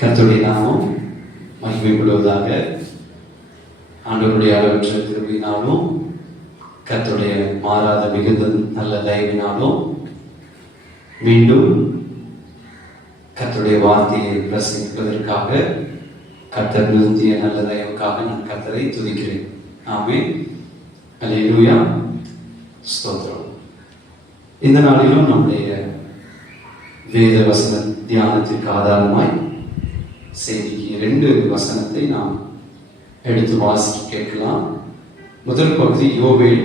கர்த்தருடைய நாமம் மகிமைப்படுவதாக. ஆண்டவருடைய அளவற்ற கிருபையினாலும் கர்த்தருடைய மாறாத மிகுந்த நல்ல தயவினாலும் மீண்டும் கர்த்தருடைய வார்த்தையை பிரசங்கிப்பதற்காக கர்த்தர் நிறுத்திய நல்ல தயவுக்காக நான் கர்த்தரை துதிக்கிறேன். ஆமென். அல்லேலூயா. ஸ்தோத்திரம். இந்த நாளிலும் நம்முடைய வேத வசன தியானத்திற்கு ஆதாரமாய் செய்திக்கு 2 வசனத்தை நாம் எடுத்து வாசிக்க கேட்கலாம். முதல் பகுதி யோவேல்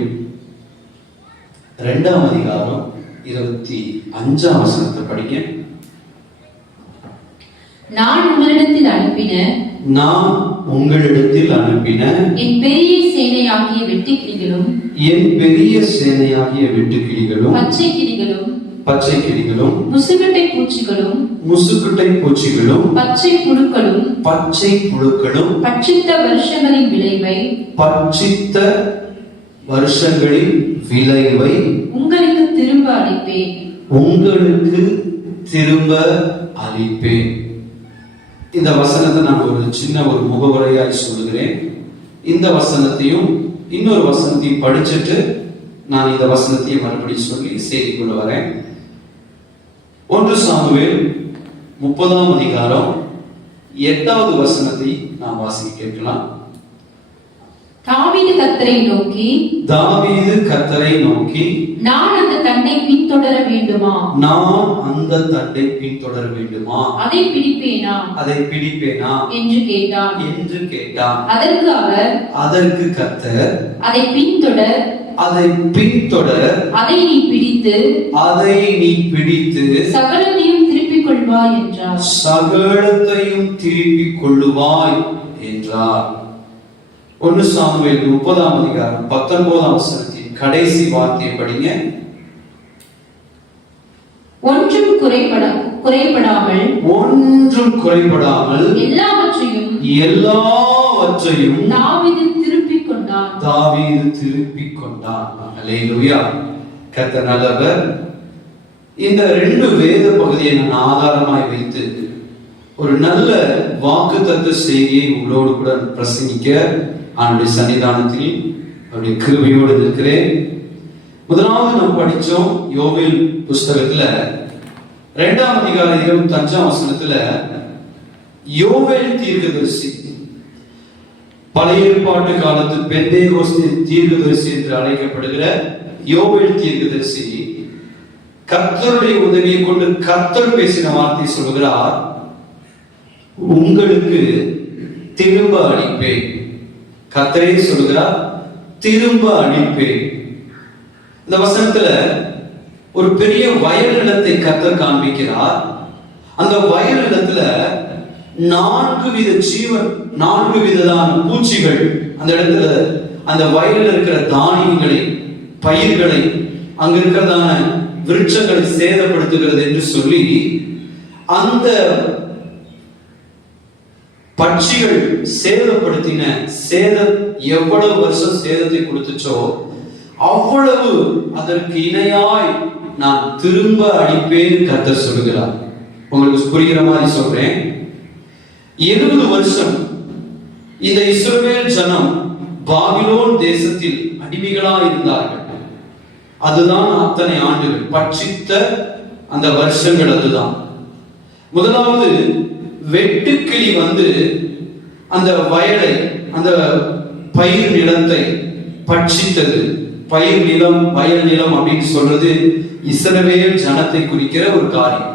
2ஆம் அதிகாரம் 25ஆம் வசனத்தை படிங்க. நான் உங்களிடத்தில் அனுப்பின என் பெரிய சேனையாகிய வெட்டுக்கிளிகளும் பச்சை கிளிகளும் முசுக்கட்டை பூச்சிகளும் பச்சை புழுக்களும் பட்சித்த வருஷங்களின் விளைவை உங்களுக்கு திரும்ப அளிப்பேன். இந்த வசனத்தை நான் ஒரு சின்ன முகவுரையாய் சொல்லுகிறேன். இந்த வசனத்தையும் இன்னொரு வசனத்தையும் படிச்சுட்டு நான் இந்த வசனத்தையும் மறுபடியும் சொல்லி செய்திக்குள்ள வரேன். 1 சாமுவேல் 30ஆம் அதிகாரம் 8வது வசனத்தை நாம் வாசிக்க கேட்கலாம். தாவீது கர்த்தரை நோக்கி நான் அந்த தண்டை பின்தொடர வேண்டுமா அதை பிடிப்பேனா என்று கேட்டான். அதற்கு கர்த்தர் அதை பின்தொடர் அதை நீ பிடித்து சகலத்தையும் திருப்பிக் கொள்வாய் என்றார். 1 சாமுவேல் 30ஆம் அதிகாரம் 19ஆம் வசனத்தின் கடைசி வார்த்தையை படிங்க. ஒன்றும் குறைபடாமல் எல்லாவற்றையும் தாவீது திருப்பிக் கொண்டான். அல்லேலூயா. கர்த்தர் நல்லவர். இந்த 2 வேத பகுதியை நான் ஆதாரமாய் வைத்து ஒரு நல்ல வாக்குத்தத்த செய்தியை உங்களோடு கூட பிரசங்கிக்க அவனுடைய சன்னிதானத்தில் அவருடைய கிருபையோடு இருக்கிறேன். முதலாவது நாம் படிச்சோம் யோவேல் புஸ்தகத்துல 2ஆம் அதிகாரம் 25ஆம் வசனத்துல யோவேல் தீர்க்கதரிசி, பழைய ஏற்பாட்டு காலத்து பெந்தேகோஸ்தே தீர்க்கதரிசி என்று அழைக்கப்படுகிற யோவேல் தீர்க்கதரிசி கர்த்தருடைய உதவியை கொண்டு கர்த்தர் பேசின வார்த்தை சொல்கிறார், உங்களுக்கு திரும்ப அளிப்பேன். கர்த்தரே சொல்கிறார், திரும்ப அளிப்பேன். இந்த வசனத்துல ஒரு பெரிய வயல் நிலத்தை கர்த்தர் காண்பிக்கிறார். அந்த வயல் நிலத்துல 4 விதமான பூச்சிகள் அந்த இடத்துல அந்த வயலில் இருக்கிற தானியங்களை, பயிர்களை, அங்க இருக்கிறதான விருட்சங்களை சேதப்படுத்துகிறது என்று சொல்லி அந்த பட்சிகள் சேதப்படுத்தின சேதம் எவ்வளவு வருஷம் சேதத்தை கொடுத்துச்சோ அவ்வளவு அதற்கு இணையாய் நான் திரும்ப அளிப்பேன் கர்த்தர் சொல்கிறார். உங்களுக்கு புரிகிற மாதிரி சொல்றேன். 70 வருஷம் இந்த இஸ்ரவேல் ஜனம் பாபிலோன் தேசத்தில் அடிமைகளா இருந்தார்கள். அதுதான் அத்தனை ஆண்டுகள் பட்சித்த அந்த வருஷங்கள். அதுதான் முதலாவது வெட்டுக்கிளி வந்து அந்த வயலை, அந்த பயிர் நிலத்தை பட்சித்தது. பயிர் நிலம், வயல் நிலம் அப்படின்னு சொல்றது இஸ்ரவேல் ஜனத்தை குறிக்கிற ஒரு காரியம்.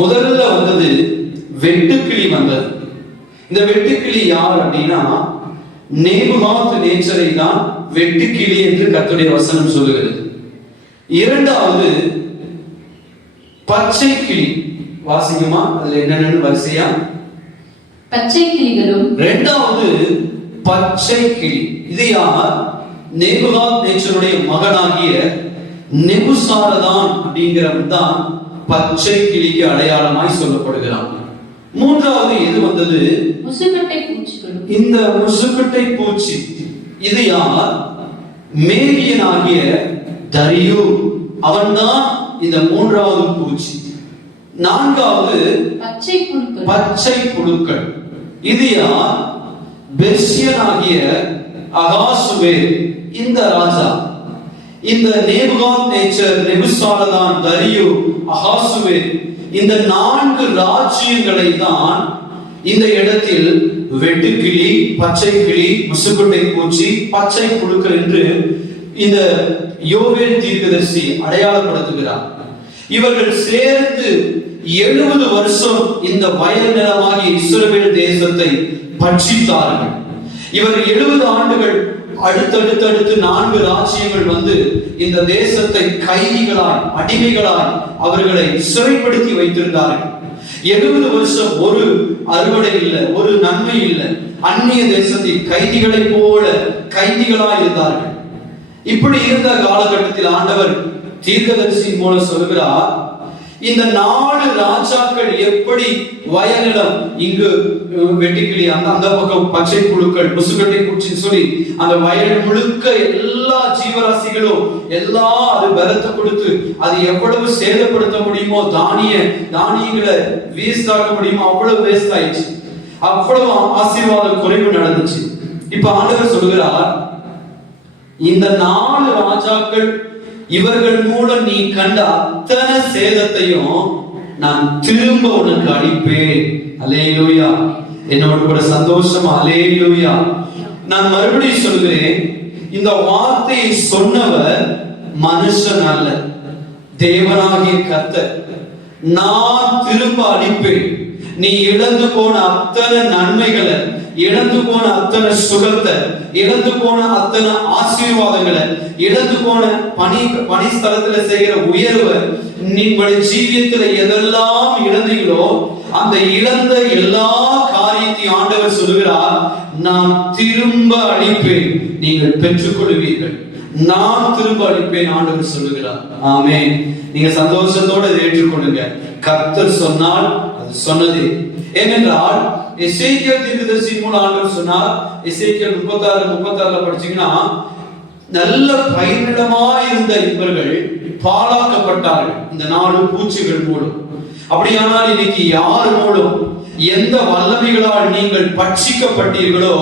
முதல்ல வந்தது வெட்டுக்கிளி வந்தது. இந்த வெட்டுக்கிளி யார் அப்படின்னா நேபுகாத் நேச்சரை தான் வெட்டுக்கிளி என்று கர்த்தருடைய வசனம் சொல்லுகிறது. இரண்டாவது பச்சை கிளி. வாசிக்குமா? அதுல என்னென்னு வரிசையா? பச்சை கிளிகளும். இரண்டாவது பச்சை கிளி. இது யார்? நேபுகாத் நேச்சருடைய மகனாகிய நெபுசாரதான் அப்படிங்கிறவன் தான் பச்சை கிளிக்கு அடையாளமாய் சொல்லப்படுகிறான். மூன்றாவது எது வந்தது? முசுக்கட்டை பூச்சிகள். இந்த முசுக்கட்டை பூச்சி இது யார்? மேதியனாகிய தரியு, அவன்தான் இந்த மூன்றாவது பூச்சி. நான்காவது பச்சை புழுக்கள். பச்சை புழுக்கள். இது யார்? பெர்சியனாகிய அகாசுவேர். இந்த ராஜா, இந்த நேபுகாத்நேச்சர், நெபுசாலதான், தரியு, அகாசுவேர், இந்த 4 ராஜ்யங்களை தான் இந்த இடத்தில் வெட்டுக்கிளி, பச்சை கிளி, முசுக்குட்டை பூச்சி, பச்சை புழுக்கள் என்று இந்த யோவேல் தீர்க்கதரிசி அடையாளப்படுத்துகிறார். இவர்கள் சேர்ந்து 70 வருஷம் இந்த வயல் நிலமாகிய இஸ்ரவேல் தேசத்தை பட்சித்தார்கள். இவர் 70 ஆண்டுகள் அடுத்தடுத்து 4 ராஜ்யங்கள் வந்து இந்த தேசத்தை கைதிகளாய், அடிமைகளாய் அவர்களை சிறைப்படுத்தி வைத்திருந்தார்கள். 70 வருஷம் ஒரு அறுவடை இல்லை, ஒரு நன்மை இல்லை. அந்நிய தேசத்தில் கைதிகளை போல கைதிகளாய் இருந்தார்கள். இப்படி இருந்த காலகட்டத்தில் ஆண்டவர் தீர்க்கதரிசி மூலம் சொல்கிறார், இந்த 4 ராஜாக்கள் எப்படி வயலிடம், இங்கு வெட்டுக்கிளி, அந்த பக்கம் பச்சை புழுக்கள், முசுகட்டை பூச்சின்னு சொல்லி அந்த வயல் முழுக்க எல்லா ஜீவராசிகளும் எல்லாம் அது பலத்தை கொடுத்து அது எவ்வளவு சேதப்படுத்த முடியுமோ, தானியங்களை வேஸ்ட் ஆக்க முடியுமோ அவ்வளவு வேஸ்ட் ஆயிடுச்சு. அவ்வளவு ஆசீர்வாத குறைவு நடந்துச்சு. இப்ப ஆண்டவர் சொல்கிறார், இந்த 4 ராஜாக்கள் இவர்கள் மூலம் நீ கண்ட அத்தனை சேதத்தையும் நான் திரும்ப உனக்கு அளிப்பேன். அல்லேலூயா. என்னோடு கூட சந்தோஷமா அல்லேலூயா. நான் மறுபடியும் சொல்கிறேன், இந்த வார்த்தையை சொன்னவர் மனுஷன் அல்ல, தேவனாகிய கர்த்தர். நான் திரும்ப அளிப்பேன். நீ இழந்து போன அத்தனை நன்மைகளை, இழந்து போன அத்தனை சுகத்தை, இழந்து போன அத்தனை ஆசீர்வாதங்களை, இழந்து போன பணி ஸ்தலத்துல செய்கிற உயர்வை, உங்களுடைய ஜீவியத்துல எதெல்லாம் இழந்தீங்களோ அந்த இழந்த எல்லா காரியத்தையும் ஆண்டவர் சொல்கிறார், நான் திரும்ப அளிப்பேன், நீங்கள் பெற்றுக்கொள்வீர்கள். நான் திரும்ப அளிப்பேன் ஆண்டவர் சொல்லுகிறார். ஆமென். நீங்க சந்தோஷத்தோட இதை ஏற்றுக்கொள்ளுங்க. கர்த்தர் சொன்னால் அது சொன்னதே. ஏனென்றால் எசேக்கியேல் தீர்க்கதரிசி மூலம் ஆண்டவர் சொன்னார். எசேக்கியேல் 36 படிச்சீங்கன்னா, நல்ல பயிரிடமாய் இருந்த இவர்கள் பாழாக்கப்பட்டார்கள் இந்த 4 பூச்சிகள் மூலம். அப்படியானால் இன்னைக்கு யார் மூலம் எந்த வல்லமைகளால் நீங்கள் பட்சிக்கப்பட்டீர்களோ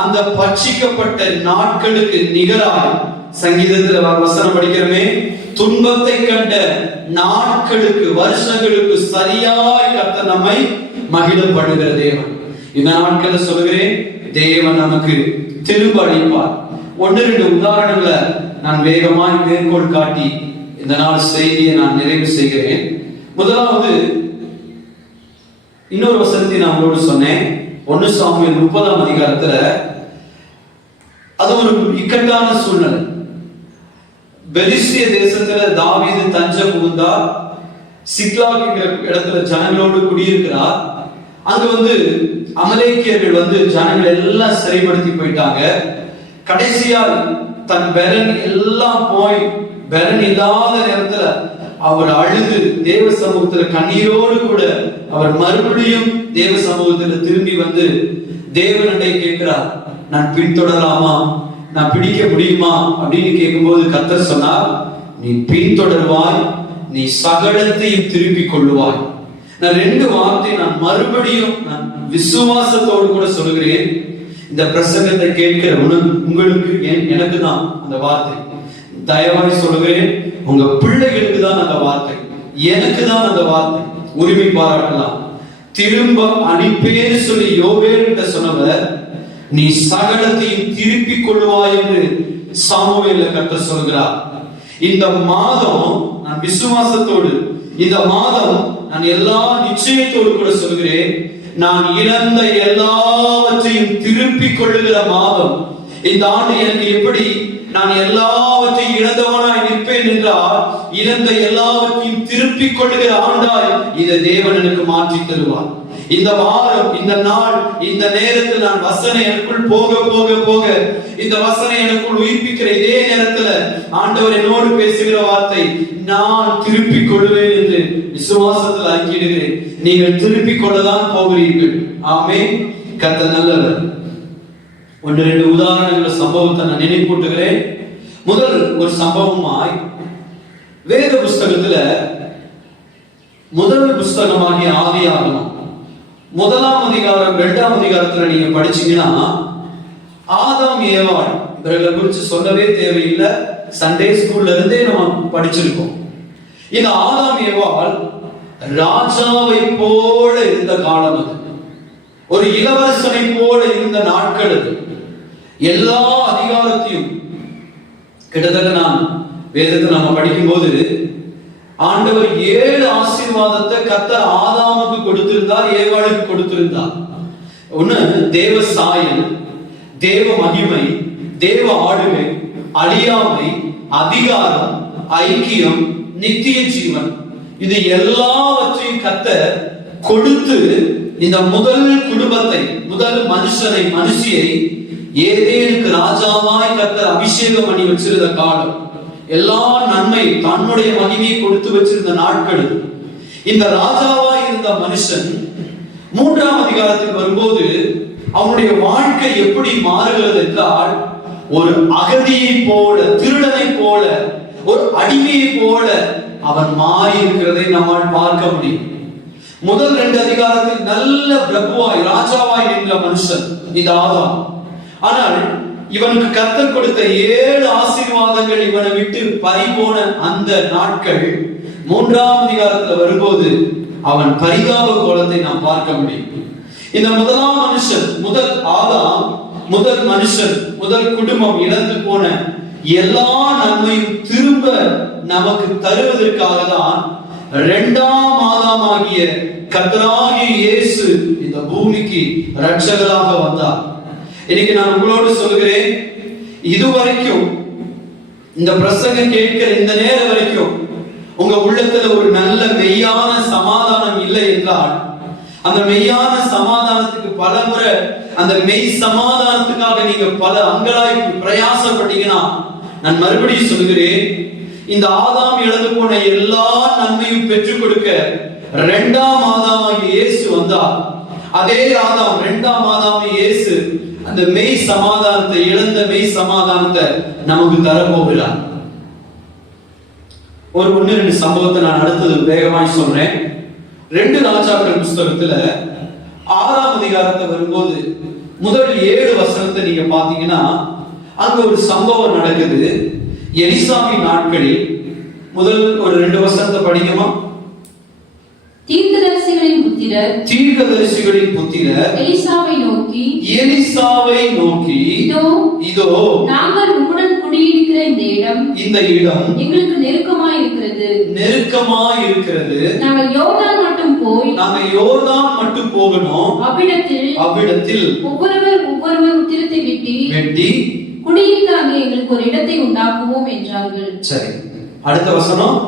அந்த பட்சிக்கப்பட்ட நாட்களுக்கு நிகராய், சங்கீதத்தில் வசனம் படிக்கிறோமே, துன்பத்தை கண்ட நாட்களுக்கு, வருஷங்களுக்கு சரியாய் கர்த்தர் நம்மை மகிழப்படுகிற தேவன். இந்த நாட்கள் சொல்கிறேன், தேவன் நமக்கு திரும்ப அளிப்பார். 1-2 உதாரணங்களை நான் வேகமாய் மேற்கோள் காட்டி இந்த நாள் செய்தியை நான் நிறைவு செய்கிறேன். முதலாவது, இன்னொரு வசனத்தை நான் உங்களோடு சொன்னேன். 1 சாமுவேல் 30ஆம் அதிகாரத்துல அது ஒரு இக்கட்டான சூழ்நிலை. பெலிஸ்திய தேசத்துல தாவீது தஞ்சம் புகுந்தார். சிக்லாக் என்கிற இடத்துல ஜனங்களோடு குடியிருக்கிறார். அங்க வந்து அமலேக்கியர்கள் ஜனங்களை எல்லாம் சிறைப்படுத்தி போயிட்டாங்க. கடைசியா தன் பெரன் எல்லாம் போய், பெரன் இல்லாத நேரத்துல அவர் அழுது தேவ சமூகத்துல கண்ணீரோடு கூட அவர் மறுபடியும் தேவ சமூகத்துல திரும்பி வந்து தேவனண்டை கேட்கிறார், நான் பின்தொடரலாமா, நான் பிடிக்க முடியுமா அப்படின்னு கேட்கும்போது கர்த்தர் சொன்னார், நீ பின்தொடர்வாய், நீ சகலத்தையும் திருப்பிக் கொள்ளுவாய். நான் 2 வார்த்தை நான் மறுபடியும் நான் விசுவாசத்தோடு கூட சொல்கிறேன். இந்த பிரசங்கத்தை கேட்கிற உங்களுக்கு எனக்கு தான் அந்த வார்த்தை. தயவாய் சொல்கிறேன், உங்க பிள்ளைகளுக்கு தான் அந்த வார்த்தை, எனக்கு தான் அந்த வார்த்தை. உரிமை பாராட்டலாம். திரும்ப அனுப்பேன்னு சொல்லி யோவேல் கிட்ட சொன்னவர், நீ சகலத்தையும் திருப்பிக் கொள்ளுவாய் என்று சாமுவேல்ல கர்த்தர் சொல்கிறார். இந்த மாதம் நான் விசுவாசத்தோடு, இந்த மாதம் நான் எல்லா நிச்சயத்தோடு கூட சொல்கிறேன், நான் இழந்த எல்லாவற்றையும் திருப்பிக் கொள்ளுகிற மாதம். இந்த ஆண்டு எனக்கு எப்படி நான் எல்லாவற்றையும் இழந்தவனாய் நிற்பேன் என்றால், இழந்த எல்லாவற்றையும் திருப்பிக் கொள்ளுகிற ஆண்டாய் இதை தேவன் எனக்கு மாற்றி தருவார். இந்த வாரம், இந்த நாள், இந்த நேரத்தில் நான் வசனம் எனக்குள் போக போக போக இந்த வசனம் எனக்குள் உயிர்ப்பிக்கிற இதே நேரத்தில் ஆண்டவர் என்னோடு பேசுகிற வார்த்தை, நான் திருப்பிக் கொள்வேன் என்று விசுவாசத்தில் அறிக்கையிடுகிறேன். நீங்கள் திருப்பிக் கொள்ளதான் போகிறீர்கள். ஆமென். கர்த்தர் நல்லவர். 1-2 உதாரணங்கள் சம்பவத்தை நான் நினைப்பூட்டுகிறேன். முதல் ஒரு சம்பவமாய் வேத புஸ்தகத்துல முதல் புஸ்தகமாகிய ஆதியாகமம் 1ஆம் அதிகாரம் 2ஆம் அதிகாரத்துல நீங்க படிச்சீங்கன்னா ஆதாம் ஏவாள் இவர்களை குறித்து சொல்லவே தேவையில்லை. சண்டே ஸ்கூல்ல இருந்தே நம்ம படிச்சிருக்கோம். இந்த ஆதாம் ஏவாள் ராஜாவை போல இருந்த காலம் அது. ஒரு இளவரசனை போல இருந்த நாட்கள் அது. எல்லா அதிகாரத்தையும் கிட்டத்தட்ட நான் வேதத்தை நம்ம படிக்கும் போது ஆண்டவர் 7 ஆசீர்வாதத்தை கர்த்தர் ஆதாமுக்கு கொடுத்திருந்தார், ஏவாளுக்கு கொடுத்திருந்தார். ஒண்ணு தேவ சாயல், தேவ மகிமை, தேவ ஆளுகை, அழியாமை, அதிகாரம், ஐக்கியம், நித்திய ஜீவன். இது எல்லாவற்றையும் கர்த்தர் கொடுத்து இந்த முதல் குடும்பத்தை, முதல் மனுஷனை, மனுஷியை ஏதேனுக்கு ராஜாவாய் கர்த்தர் அபிஷேகம் பண்ணி வச்சிருந்த காலம். எல்லா நன்மை தன்னுடைய மகிமையை கொடுத்து வச்சிருந்த நாட்கள். இந்த ராஜாவாய் இருந்த மனுஷன் 3ஆம் அதிகாரத்துக்கு வரும்போது அவனுடைய வாழ்க்கை எப்படி மாறுகிறது என்றால், ஒரு அகதியை போல, திருடனை போல, ஒரு அடிமையை போல அவன் மாறி இருக்கிறதை நம்மால் பார்க்க முடியும். முதல் 2 அதிகாரத்தில் நல்ல பிரபுவாய், ராஜாவாய் நின்ற மனுஷன் இந்த ஆதாம். ஆனால் இவனுக்கு கர்த்தர் கொடுத்த 7 ஆசீர்வாதங்கள் இவனை விட்டு பறிபோன அந்த நாட்கள் 3ஆம் அதிகாரத்துல வரும்போது அவன் பரிதாப கோலத்தை நாம் பார்க்க முடியும். இந்த முதலாம் மனுஷன், முதல் ஆதாம், முதல் மனுஷன், முதல் குடும்பம் இழந்து போன எல்லா நன்மையும் திரும்ப நமக்கு தருவதற்காக தான் 2ஆம் ஆதாமாகிய கர்த்தராகிய இயேசு இந்த பூமிக்கு இரட்சகராக வந்தார். இன்னைக்கு நான் உங்களோடு சொல்கிறேன், இதுவரைக்கும் இந்த பிரசங்கம் கேட்கிற இந்த நேரம் வரைக்கும் உங்க உள்ளத்துல ஒரு நல்ல மெய்யான சமாதானம் இல்லை என்றால், அந்த மெய்யான சமாதானத்துக்கு பல முறை அந்த மெய் சமாதானத்துக்காக நீங்க பல அங்கலாய்ப்பு பிரயாசப்பட்டீங்கன்னா, நான் மறுபடியும் சொல்கிறேன், இந்த ஆதாம் இழந்து போன எல்லா நன்மையும் பெற்றுக் கொடுக்க 2ஆம் ஆதாமாகிய இயேசு வந்தார். அதே ஆதாம் 2ஆம் ஆதாமாகிய இயேசு அந்த மெய் சமாதானத்தை, இழந்த மெய் சமாதானத்தை நமக்கு தரப்போகிறார். ஒரு 1-2 சம்பவத்தை நான் அடுத்தது வேகமாய் சொல்றேன். 2 ராஜாக்கள் புஸ்தகத்துல 6ஆம் அதிகாரத்தை வரும்போது முதல் 7 வசனத்தை நீங்க பாத்தீங்கன்னா அங்க ஒரு சம்பவம் நடக்குது. எலிசாவின் நாட்களில் முதல் ஒரு 2 வசனத்தை படிக்குமா? தீர்க்கதரிசிகளின் புத்திரர் எலிசாவை நோக்கி இதோ நாங்கள் உம்முடன் குடியிருக்கிற இந்த இடம் எங்களுக்கு நெருக்கமாய் இருக்கிறது. நாங்கள் யோர்தான் மட்டும் போகணும். அவ்விடத்தில் ஒவ்வொருவர் உத்திரத்தை வெட்டி குடியிருக்க அங்கே எங்களுக்கு ஒரு இடத்தை உண்டாக்குவோம் என்றார்கள். சரி, அடுத்த வசனம்.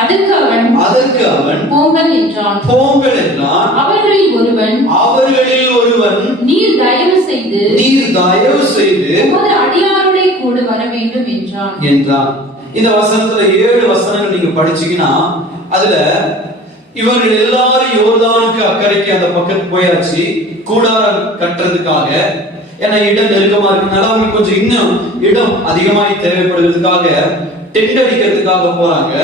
அதற்கு அவன் போங்கள் என்றான். அவர்களில் ஒருவன் நீர் தயவு செய்து உமது அடியாரோடே கூட வர வேண்டும் என்றான். இந்த வசனத்துல 7 வசனங்கள் நீங்க படிச்சீங்கன்னா அதுல இவர்கள் எல்லாரும் யோர்தானுக்கு அக்கறைக்கு அந்த பக்கத்துக்கு போயாச்சு கூடாரம் கட்டுறதுக்காக. ஏன்னா இடம் நெருக்கமா இருக்கனால அவங்களுக்கு கொஞ்சம் இன்னும் இடம் அதிகமாய் தேவைப்படுறதுக்காக டென்ட் அடிக்கிறதுக்காக போறாங்க.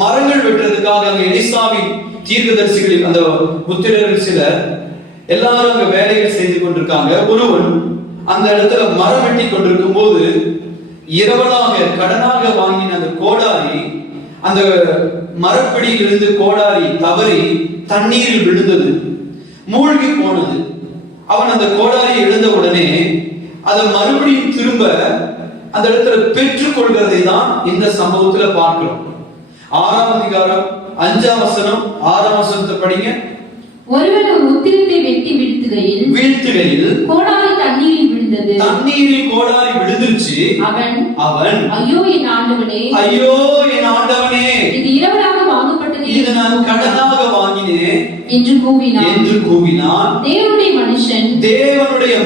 மரங்கள் வெட்டுறதுக்காக அங்க எலிசாவின் தீர்க்கதரிசிகளில் அந்த புத்திரர்கள் சிலர் எல்லாரும் அங்க வேலைகள் செய்து கொண்டிருக்காங்க. ஒருவன் அந்த இடத்துல மரம் வெட்டி கொண்டிருக்கும் போது இரவலாக கடனாக வாங்கின அந்த கோடாரி அந்த மரப்பிடியிலிருந்து கோடாரி தவறி தண்ணீரில் விழுந்தது, மூழ்கி போனது. அவன் அந்த கோடாரி எழுந்த உடனே அதை மறுபடியும் திரும்ப அந்த இடத்துல பெற்றுக் கொள்கிறதை தான் இந்த சம்பவத்துல பார்க்கிறோம். 6ஆம் அதிகாரம் 5ஆம் வசனம் 6ஆம் வசனத்தை படிங்க. ஒருவன் ஒரு உத்திரத்தை வெட்டி வீழ்த்துகையில் கோடாரி தண்ணீரில் விழுந்தது. கோடாரி விழுந்துருச்சு. அவன் ஐயோ என் ஆண்டவனே, இது இரவலாக வாங்கப்பட்டது, இது நான் கடனாக வாங்கினேன் என்று கூவினான். தேவனுடைய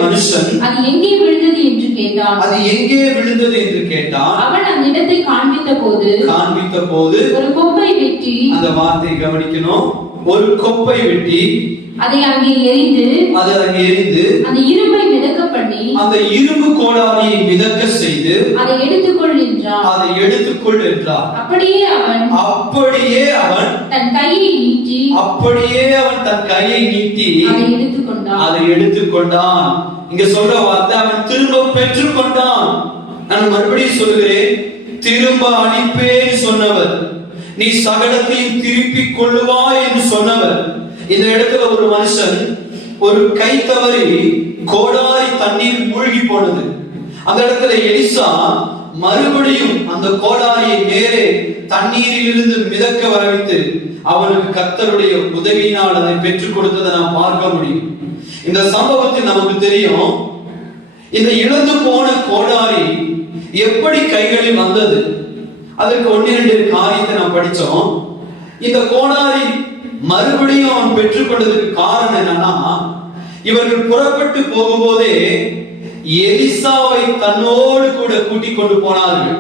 மனுஷன் அது எங்கே விழுந்தது என்று கேட்டான். அது எங்கே விழுந்தது என்று கேட்டான். அவன் அந்த இடத்தை காண்பித்த போது ஒரு கொப்பை வெட்டி, அந்த வார்த்தை கவனிக்கணும், ஒரு கொப்பை வெட்டி அதை அங்கே எரிந்து அந்த இரும்பை மிதக்க பண்ணி, அந்த இரும்பு கோடாரியை மிதக்க செய்து அதை எடுத்துக்கொள் என்றார். அப்படியே அவன் தன் கையை நீட்டி அதை எடுத்துக்கொண்டான். இங்க சொல்ற வார்த்தை அவன் திரும்ப பெற்றுக்கொண்டான். நான் மறுபடியும் சொல்கிறேன், திரும்ப அளிப்பேன் சொன்னவர், நீ சகலத்தையும் திருப்பிக் கொள்ளுவாய் என்று சொன்னவர். இந்த இடத்துல ஒரு மனுஷன் ஒரு கை தவறி கோடாரி தண்ணீர் மூழ்கி போனது. அந்த இடத்துல எலிசா மறுபடியும் அந்த கோடாரியை மேலே தண்ணீரில் இருந்து மிதக்க வரவைத்து அவனுக்கு கர்த்தருடைய உதவியினால் அதை பெற்றுக் கொடுத்ததை நாம் பார்க்க முடியும். இந்த சம்பவத்தில் நமக்கு தெரியும், இந்த இழந்து போன கோடாரி எப்படி கைகளில் வந்தது. அதற்கு 1-2 காரியத்தை நாம் படிச்சோம். இந்த கோடாரி மறுபடியும் அவன் பெற்றுக்கொண்டதுக்கு காரணம் என்னன்னா, இவர்கள் புறப்பட்டு போகும்போதே எலிசாவை தன்னோடு கூட கூட்டிக் கொண்டு போனார்கள்.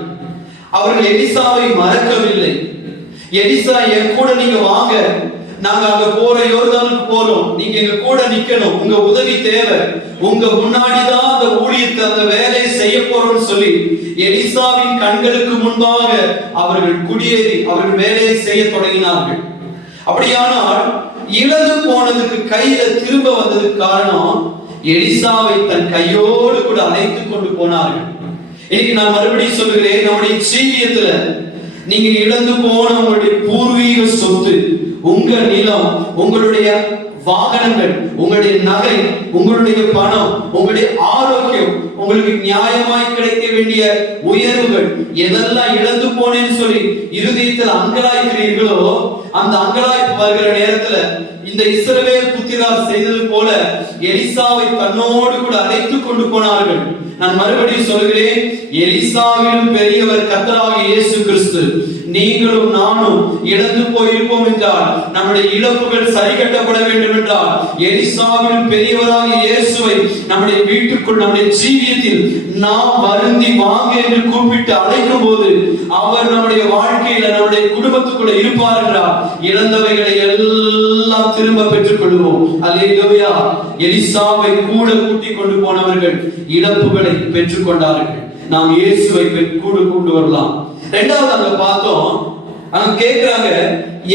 அவர்கள் எலிசாவை மறக்கவில்லை. எலிசா, என் கூட நீங்க வாங்க, நாங்க அங்க போற யோர்தானுக்கு போறோம், நீங்க எங்க கூட நிக்கணும், உங்க உதவி தேவை, உங்க முன்னாடிதான் அந்த ஊழியத்தை அந்த வேலையை செய்ய போறோம்னு சொல்லி எலிசாவின் கண்களுக்கு முன்பாக அவர்கள் குடியேறி அவர்கள் வேலையை செய்ய தொடங்கினார்கள். அப்படியானால் இழந்து போனதுக்கு கையில திரும்ப வந்ததுக்கு காரணம், எலிசாவை தன் கையோடு கூட அழைத்துக் கொண்டு போனார்கள். இன்னைக்கு நான் மறுபடியும் சொல்கிறேன், நம்முடைய ஜீவியத்துல நீங்க இழந்து போன உங்களுடைய பூர்வீக சொத்து, உங்க நிலம், உங்களுடைய வாகனங்கள், உங்களுடைய நகை, உங்களுடைய பணம், உங்களுடைய ஆரோக்கியம், உங்களுக்கு நியாயமாய் கிடைக்க வேண்டிய உயர்வுகள் எதெல்லாம் இழந்து போனேன்னு சொல்லி இருதயத்தில் அங்கலாய்க்கிறீர்களோ, அந்த அங்கலாய்ப்பு வருகிற நேரத்துல இந்த இஸ்ரவேல் புத்திரர் செய்தது போல எலிசாவை தன்னோடு கூட அழைத்துக் கொண்டு போனார்கள். நான் மறுபடியும் சொல்கிறேன், எலிசாவிலும் பெரியவர் கர்த்தராகிய இயேசு கிறிஸ்து. நீங்களும் நானும் இழந்து போயிருப்போம் என்றால், நம்முடைய இழப்புகள் சரி கட்டப்பட வேண்டும் என்றால், எலிசாவிலும் பெரியவராகிய இயேசுவை நம்முடைய வீட்டுக்குள், நம்முடைய ஜீவியத்தில் நாம் வருந்தி வாங்க என்று கூப்பிட்டு அழைக்கும் போது அவர் நம்முடைய வாழ்க்கையில நம்முடைய குடும்பத்துக்குள்ள இருப்பார் என்றால், இழந்தவைகளை எல்லாம் திரும்ப பெற்றுக் கொள்வோம். அல்லேலூயா. எலிசாவை கூட கூட்டிக் கொண்டு போனவர்கள் இழப்புகளை பெற்றுக் கொண்டார்கள். நாம் இயேசுவை கூட கொண்டு வரலாம். இரண்டாவது அங்க பார்த்தோம், அங்க கேக்குறாங்க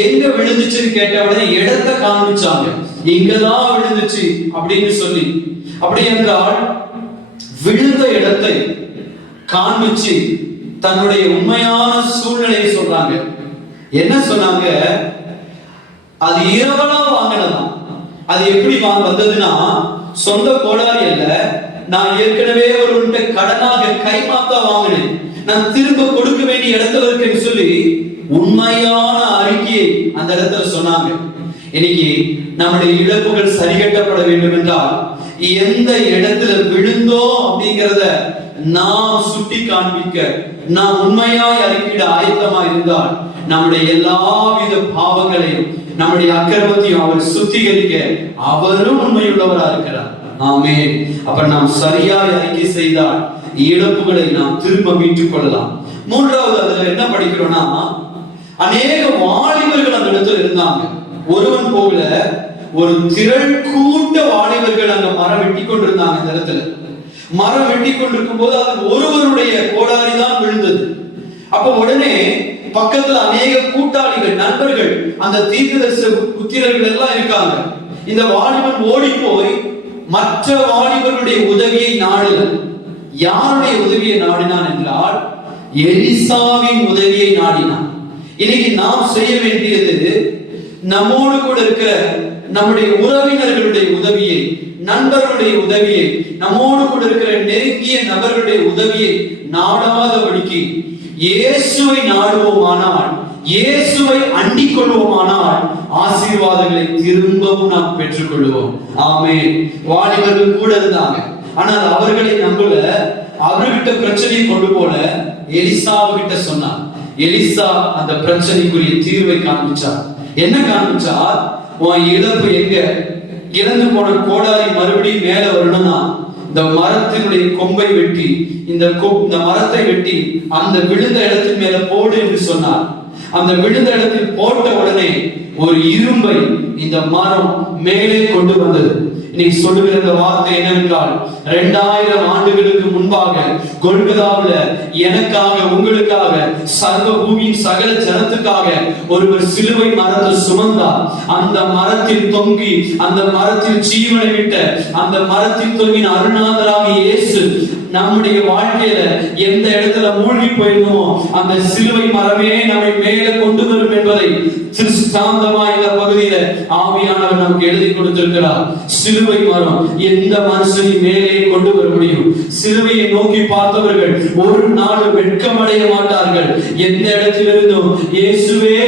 எங்க விழுந்துச்சுன்னு கேட்ட உடனே இடத்தை காண்பிச்சாங்க, இங்கதான் விழுந்துச்சு அப்படின்னு சொல்லி. அப்படி என்றால் விழுந்த இடத்தை காண்பிச்சு தன்னுடைய உண்மையான சூழ்நிலையை சொல்றாங்க. என்ன சொன்னாங்க? அது இரவலா வாங்கினதான். அது எப்படி வந்ததுன்னா, சொந்த கோடாரி அல்ல, நான் ஏற்கனவே ஒருவன்ட்ட கடனாக கைமாத்தா வாங்கினேன், நான் திரும்ப கொடுக்க வேண்டிய இடத்துல இருக்கேன்னு சொல்லி உண்மையான அறிக்கையை அந்த இடத்துல சொன்னாங்க. இன்னைக்கு நம்முடைய இழப்புகள் சரிகட்டப்பட வேண்டும் என்றால், எந்த இடத்துல விழுந்தோம் அப்படிங்கிறத நாம் சுட்டி காண்பிக்க நாம் உண்மையாய் அறிக்கையிட ஆயத்தமா இருந்தால், நம்முடைய எல்லாவித பாவங்களையும் நம்முடைய அக்கிரமத்தையும் அவர் சுத்திகரிக்க அவரும் உண்மையுள்ளவரா இருக்கிறார். ஆமென். அப்ப நாம் சரியாய் அறிக்கை செய்தால் இழப்புகளை நாம் திரும்ப மீட்டுக் கொள்ளலாம். மூன்றாவது அதுல என்ன படிக்கிறோம்னா, அநேக வாலிபர்கள் அந்த இடத்துல இருந்தாங்க. ஒருவன் போல ஒரு திரள் கூட்ட வாலிபர்கள் அங்க மரம் வெட்டி கொண்டிருந்தாங்க. இந்த இடத்துல மரம் வெட்டி கொண்டிருக்கும் போது அது ஒருவருடைய கோடாரி தான் விழுந்தது. அப்ப உடனே பக்கத்துல அநேக கூட்டாளிகள், நண்பர்கள், அந்த தீர்க்கதரிசி புத்திரர்கள் எல்லாம் இருக்காங்க. இந்த வாலிபன் ஓடி போய் மற்ற வாலிபர்களுடைய உதவியை நாடல. யாருடைய உதவியை நாடினான் என்றால், எலிசாவின் உதவியை நாடினான். இன்னைக்கு நாம் செய்ய வேண்டியது, நம்மோடு கூட இருக்கிற நம்முடைய உறவினர்களுடைய உதவியை, நண்பர்களுடைய உதவியை, நம்மோடு கூட இருக்கிற நெருங்கிய நபர்களுடைய உதவியை நாடாதபடிக்கு இயேசுவை நாடுவோமானால், இயேசுவை அண்டிக் கொள்வோமானால் ஆசீர்வாதங்களை திரும்பவும் நாம் பெற்றுக் கொள்வோம். ஆமென். வாலிபர்கள் கூட இருந்தாங்க, ஆனால் அவர்களை நம்பல. அவர்கிட்ட பிரச்சனையை கொண்டு போல எலிசாவுகிட்ட சொன்னார். எலிசா அந்த பிரச்சனைக்குரிய தீர்வை காண்பிச்சார். என்ன காண்பிச்சார்? உன் இழப்பு எங்க? இழந்து போன கோடாரி மறுபடியும் மேல வரணும்னா இந்த மரத்தினுடைய கொம்பை வெட்டி இந்த மரத்தை வெட்டி அந்த விழுந்த இடத்தின் மேல போடு என்று சொன்னார். அந்த விழுந்த இடத்தில் போட்ட உடனே ஒரு இரும்பை இந்த மரம் மேலே கொண்டு வந்தது. இன்னைக்கு சொல்லுகிற இந்த வார்த்தை என்னவென்றால், 2000 ஆண்டுகளுக்கு முன்பாக கொல்கதாவுல எனக்காக உங்களுக்காக சர்வ பூமியின் சகல ஜனத்துக்காக ஒருவர் சிலுவை மரத்தை சுமந்தார். அந்த மரத்தில் தொங்கி அந்த மரத்தில் ஜீவனை விட்ட அந்த மரத்தில் தொங்கின அருணாதராக இயேசு நம்முடைய வாழ்க்கையில எந்த இடத்துல மூழ்கி போயிருந்தோமோ அந்த சிலுவை மரமே நம்மை மேலே கொண்டு வரும் என்பதை திருஷ்டாந்தமா இந்த பகுதியில ஆவியானவர் நமக்கு எழுதி கொடுத்திருக்கிறார். சிலுவை மரம் எந்த மனுஷனையும் மேலே கொண்டு வர முடியும். சிலுவையை நோக்கி பார்த்தவர்கள் ஒரு நாள் வெட்கமடைய மாட்டார்கள். எந்த இடத்திலிருந்தும் இயேசுவே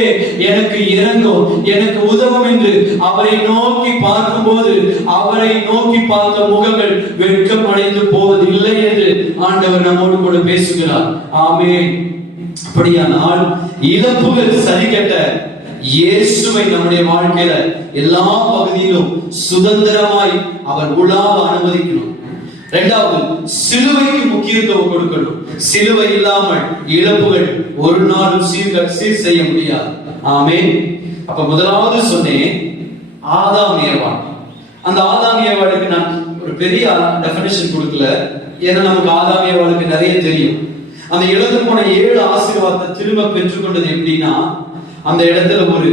எனக்கு இறங்கும், எனக்கு உதவும் என்று அவரை நோக்கி பார்க்கும் போது அவரை நோக்கி பார்த்த முகங்கள் வெட்கமடைந்து போவதில்லை என்று ஆண்டவர் நம்மோடு கூட பேசுகிறார். ஆமென். அப்படியானால் இழப்புகள் சரி கட்ட இயேசுவை நம்முடைய வாழ்க்கையில எல்லா பகுதியிலும் சுதந்திரமாய் அவர் உலாவ அனுமதிக்கணும். இரண்டாவது, சிலுவைக்கு முக்கியத்துவம் கொடுக்கணும். சிலுவை இல்லாமல் இழப்புகள் ஒரு நாளும் சீர் செய்ய முடியாது. ஆமென். அப்ப முதலாவது சொன்னேன் ஆதாம் ஏவாள். அந்த ஆதாம் ஏவாளுக்கு நான் ஒரு பெரிய டெஃபினிஷன் கொடுக்கல, ஏன்னா நமக்கு ஆதாம் ஏவாளுக்கு நிறைய தெரியும். அந்த இழந்து போன 7 ஆசீர்வாதத்தை திரும்ப பெற்றுக்கொண்டது எப்படின்னா, அந்த இடத்துல ஒரு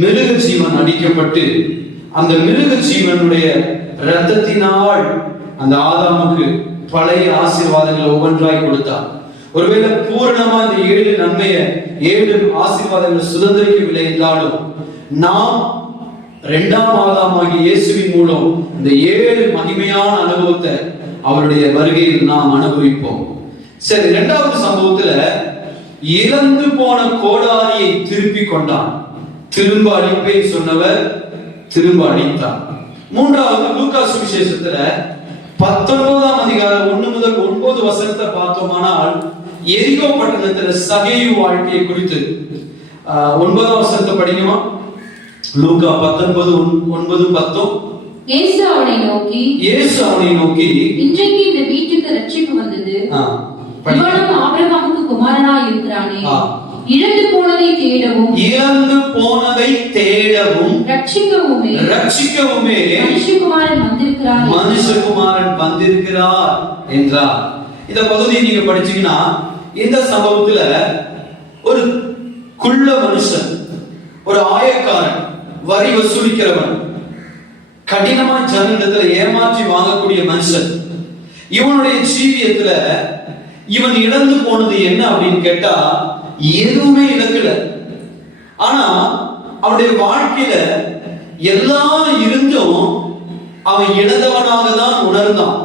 மிருக ஜீவன் அடிக்கப்பட்டு அந்த மிருக ஜீவனுடைய இரத்தத்தினால் அந்த ஆதாமுக்கு பழைய ஆசீர்வாதங்களை ஒவ்வொன்றாய் கொடுத்தார். ஒருவேளை பூரணமா இந்த 7 நன்மையை 7 ஆசீர்வாதங்கள் சுதந்திரிக்கவில்லை என்றாலும் நாம் 2ஆம் ஆதாமாகிய இயேசுவின் மூலம் இந்த 7 மகிமையான அனுபவத்தை அவருடைய வருகையில் நாம் அனுபவிப்போம். சரி, 2வது சம்பவத்துல இழந்து போன கோடாரியை திருப்பி கொண்டான். திரும்ப அழிப்பேன் சொன்னவர் திரும்ப அழித்தார். 3வது லூக்கா சுவிசேஷத்துல 19ஆம் அதிகாரம் 1 முதல் 9 வசனத்தை பார்த்தோமானால் எரிகோ பட்டணத்துல சகேயு வாழ்க்கையை குறித்து 9ஆம் வசனத்தை படிக்குமா? லூக்கா 19:9-10. இயேசு அவனை நோக்கி இன்றைக்கு இந்த வீட்டுக்கு ரட்சிப்பு வந்தது, இவனும் ஆபிரகாமுக்கு குமாரனாய் இருக்கிறானே. இழந்து போனதை தேடவும் ரட்சிக்கவுமே மனுஷகுமாரன் வந்திருக்கிறார் என்றார். இந்த பகுதியை நீங்க படிச்சீங்கன்னா இந்த சம்பவத்துல ஒரு குள்ள மனுஷன், ஒரு ஆயக்காரன், வரி வசூலிக்கிறவன், கடினமா ஜனங்களிடத்துல ஏமாற்றி வாங்கக்கூடிய மனுஷன், இவனுடைய ஜீவியத்துல இவன் இழந்து போனது என்ன அப்படின்னு கேட்டா எதுவுமே இழக்கல. ஆனா அவனுடைய வாழ்க்கையில எல்லாம் இருந்தும் அவன் இழந்தவனாக தான் உணர்ந்தான்.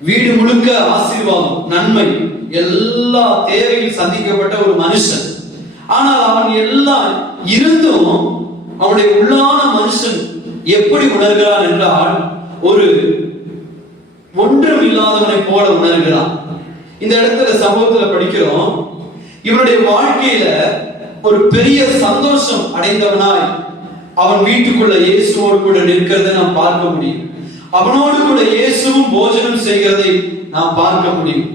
வீடு முழுக்க ஆசீர்வாதம், நன்மை, எல்லா தேவையும் சந்திக்கப்பட்ட ஒரு மனுஷன். ஆனால் அவன் எல்லாம் இருந்தும் அவனுடைய உள்ளான மனுஷன் எப்படி உணர்கிறான் என்றால் ஒரு ஒன்றும் இல்லாதவனை போல உணர்கிறான். இந்த இடத்துல சம்பவத்துல படிக்கிறோம், இவனுடைய வாழ்க்கையில ஒரு பெரிய சந்தோஷம் அடைந்தவனாய் அவன் வீட்டுக்குள்ள இயேசுவோடு கூட நிற்கிறதை நாம் பார்க்க முடியும். அவனோடு கூட இயேசுவும் போஜனம் செய்கிறதை நாம் பார்க்க முடியும்.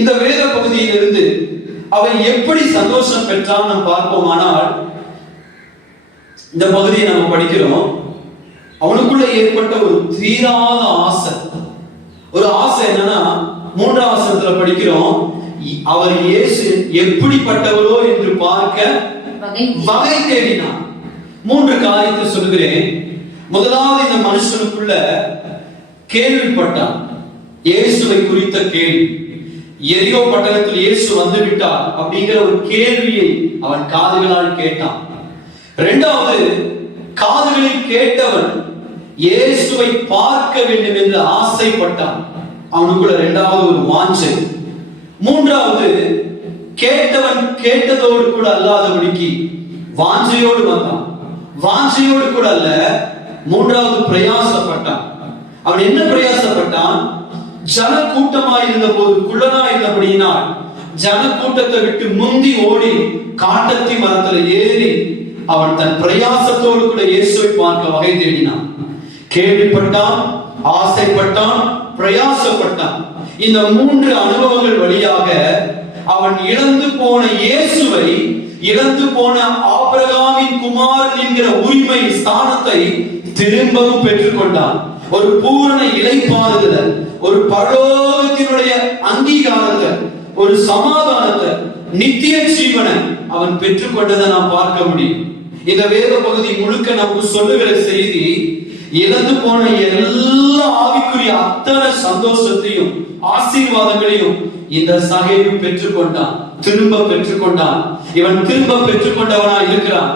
இந்த வேத பகுதியிலிருந்து அவன் எப்படி சந்தோஷம் பெற்றான் நாம் பார்ப்போமானால் இந்த பகுதியை நம்ம படிக்கிறோம். அவனுக்குள்ள ஏற்பட்ட ஒரு தீராத ஆசை, ஒரு ஆசை என்னன்னா 3ஆம் வசனத்துல படிக்கிறோம், அவர் இயேசு எப்படிப்பட்டவரோ என்று பார்க்க வகை தேடினான். 3 காரியத்தை சொல்லுகிறேன். முதலாவது, இந்த மனுஷனுக்குள்ள கேள்விப்பட்டான், இயேசுவை குறித்த கேள்வி. எரிகோ பட்டணத்தில் இயேசு வந்து விட்டார் அப்படிங்கிற ஒரு கேள்வியை அவன் காதுகளால் கேட்டான். 2வது, காதுகளில் கேட்டவன் இயேசுவை பார்க்க வேண்டும் என்று ஆசைப்பட்டான். அவனுக்குள்ள 2வது ஒரு வாஞ்சை. 3வது, கேட்டவன் கேட்டதோடு கூட அல்லாதபடிக்கு வாஞ்சையோடு வந்தான். வாஞ்சையோடு கூட அல்ல, 3வது பிரயாசப்பட்டான். அவன் என்ன பிரயாசப்பட்டான்? ஜன கூட்டமாய் இருந்த போது குள்ளனா இருந்தபடியினால் ஜன கூட்டத்தை விட்டு முந்தி ஓடி காட்டத்தி மரத்துல ஏறி அவன் தன் பிரயாசத்தோடு கூட இயேசுவை பார்க்க வகை தேடினான். கேள்விப்பட்டான், ஆசைப்பட்டான், பிரயாசப்பட்டான். இந்த 3 அனுபவங்கள் வழியாக அவன் இழந்து போன இயேசுவை, இழந்து போன ஆபிரகாமின் குமாரன் என்கிற உரிமை ஸ்தானத்தை திரும்பவும் பெற்றுக்கொண்டான். ஒரு பூரண இளைப்பாறுதலை, ஒரு பரலோகத்தினுடைய அங்கீகாரத்தை, ஒரு சமாதானத்தை, நித்திய ஜீவனை அவன் பெற்றுக்கொண்டதை நாம் பார்க்க முடியும். இந்த வேத பகுதி முழுக்க நமக்கு சொல்லுகிற செய்தி, இழந்து போன எல்லா ஆவிக்குரிய அத்தனை சந்தோஷத்தையும் ஆசீர்வாதங்களையும் இந்த சகேயு பெற்றுக்கொண்டான், திரும்ப பெற்றுக்கொண்டான். இவன் திரும்ப பெற்றுக்கொண்டவனா இருக்கிறான்.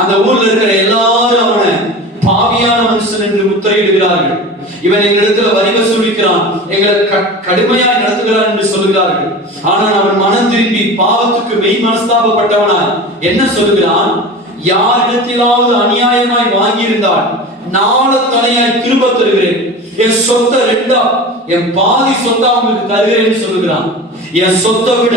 அந்த ஊர்ல இருக்கிற எல்லாரும் அவனை பாவியான மனுஷன் என்று முத்திரையிடுகிறார்கள். இவன் எங்களிடத்துல வரி வசூலிக்கிறான், எங்களை கடுமையாக நடத்துகிறான் என்று சொல்லுகிறார்கள். ஆனால் அவன் மனம் திரும்பி பாவத்துக்கு மெய் மனஸ்தாபப்பட்டவனாய் என்ன சொல்லுகிறான்? யாரிடத்திலாவது அநியாயமாய் வாங்கியிருந்தால் நாளத்தனையாய் திரும்ப தருகிறேன், என் சொத்தை 2 என் பாதி சொத்தா உங்களுக்கு தருகிறேன் சொல்லுகிறான். என் சொத்தை விட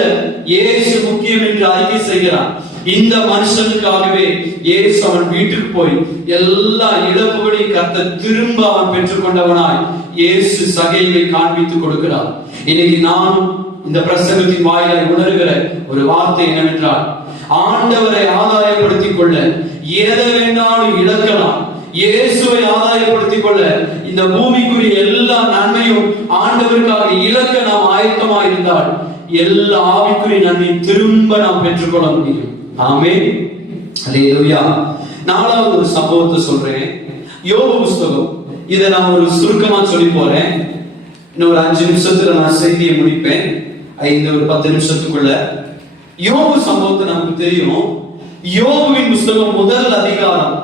இயேசு முக்கியம் என்று அறிக்கை செய்கிறான். இந்த மனுஷனுக்காகவே இயேசு அவன் வீட்டுக்கு போய் எல்லா இழப்புகளையும் கர்த்தர் திரும்ப அவன் பெற்றுக்கொண்டவனாய் இயேசு சகையை காண்பித்துக் கொடுக்கிறார். இன்னைக்கு நான் இந்த பிரசங்கத்தின் வாயிலாய் உணர்கிற ஒரு வார்த்தை என்னவென்றால், ஆண்டவரை ஆதாயப்படுத்திக் கொள்ள எதை வேண்டாலும் இழக்கலாம். இயேசுவை ஆதாயப்படுத்திக் கொள்ள இந்த பூமிக்குரிய எல்லா நன்மையும் ஆண்டவருக்காக இழக்க நாம் ஆயத்தமா இருந்தால் எல்லா ஆவிக்குரிய நன்மை திரும்ப நாம் பெற்றுக்கொள்ள முடியும். ஆமென், அல்லேலூயா. 4வது ஒரு சம்பவத்தை சொல்றேன். யோபு புஸ்தகம். இதை நான் ஒரு சுருக்கமா சொல்லி போறேன். இன்னும் ஒரு 5 நிமிஷத்துல நான் செய்தியை முடிப்பேன். ஒரு 10 நிமிஷத்துக்குள்ள யோபு சம்பவத்தை நமக்கு தெரியும். யோபுவின் புஸ்தகம் முதல் அதிகாரம்